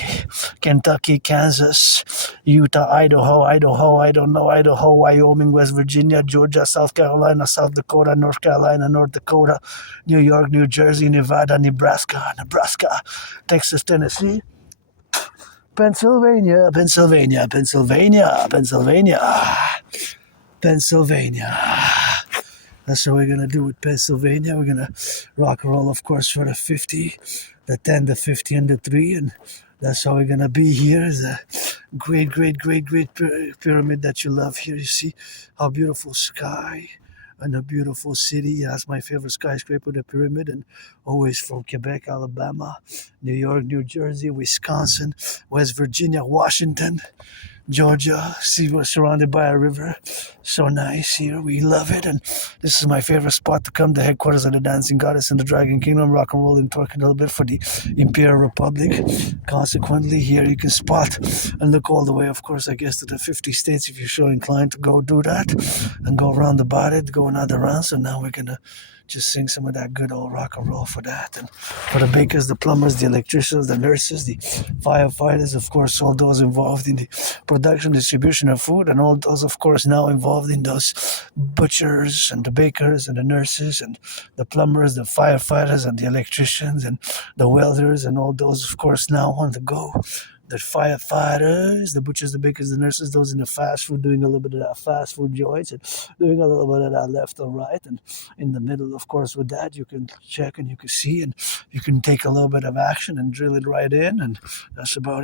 Kentucky, Kansas, Utah, Idaho, Wyoming, West Virginia, Georgia, South Carolina, South Dakota, North Carolina, North Dakota, New York, New Jersey, Nevada, Nebraska, Texas, Tennessee, Pennsylvania. That's what we're going to do with Pennsylvania. We're going to rock and roll, of course, for the 50, the 10, the 50, and the 3. And that's how we're going to be here. Is a great pyramid that you love here. You see how beautiful sky and a beautiful city. That's my favorite skyscraper, the pyramid. And always from Quebec, Alabama, New York, New Jersey, Wisconsin, West Virginia, Washington, Georgia. See, we're surrounded by a river. So nice here. We love it. And this is my favorite spot to come, the headquarters of the Dancing Goddess in the Dragon Kingdom. Rock and roll and talk a little bit for the Imperial Republic. Consequently, here you can spot and look all the way, of course, I guess, to the 50 states if you're so inclined to go do that and go around about it, go another round. So now we're going to just sing some of that good old rock and roll for that. And for the bakers, the plumbers, the electricians, the nurses, the firefighters, of course, all those involved in the production, distribution of food, and all those, of course, now involved in those butchers and the bakers and the nurses and the plumbers, the firefighters and the electricians and the welders, and all those, of course, now on the go. The firefighters, the butchers, the bakers, the nurses, those in the fast food, doing a little bit of that fast food joints and doing a little bit of that left or right. And in the middle, of course, with that, you can check and you can see and you can take a little bit of action and drill it right in. And that's about it.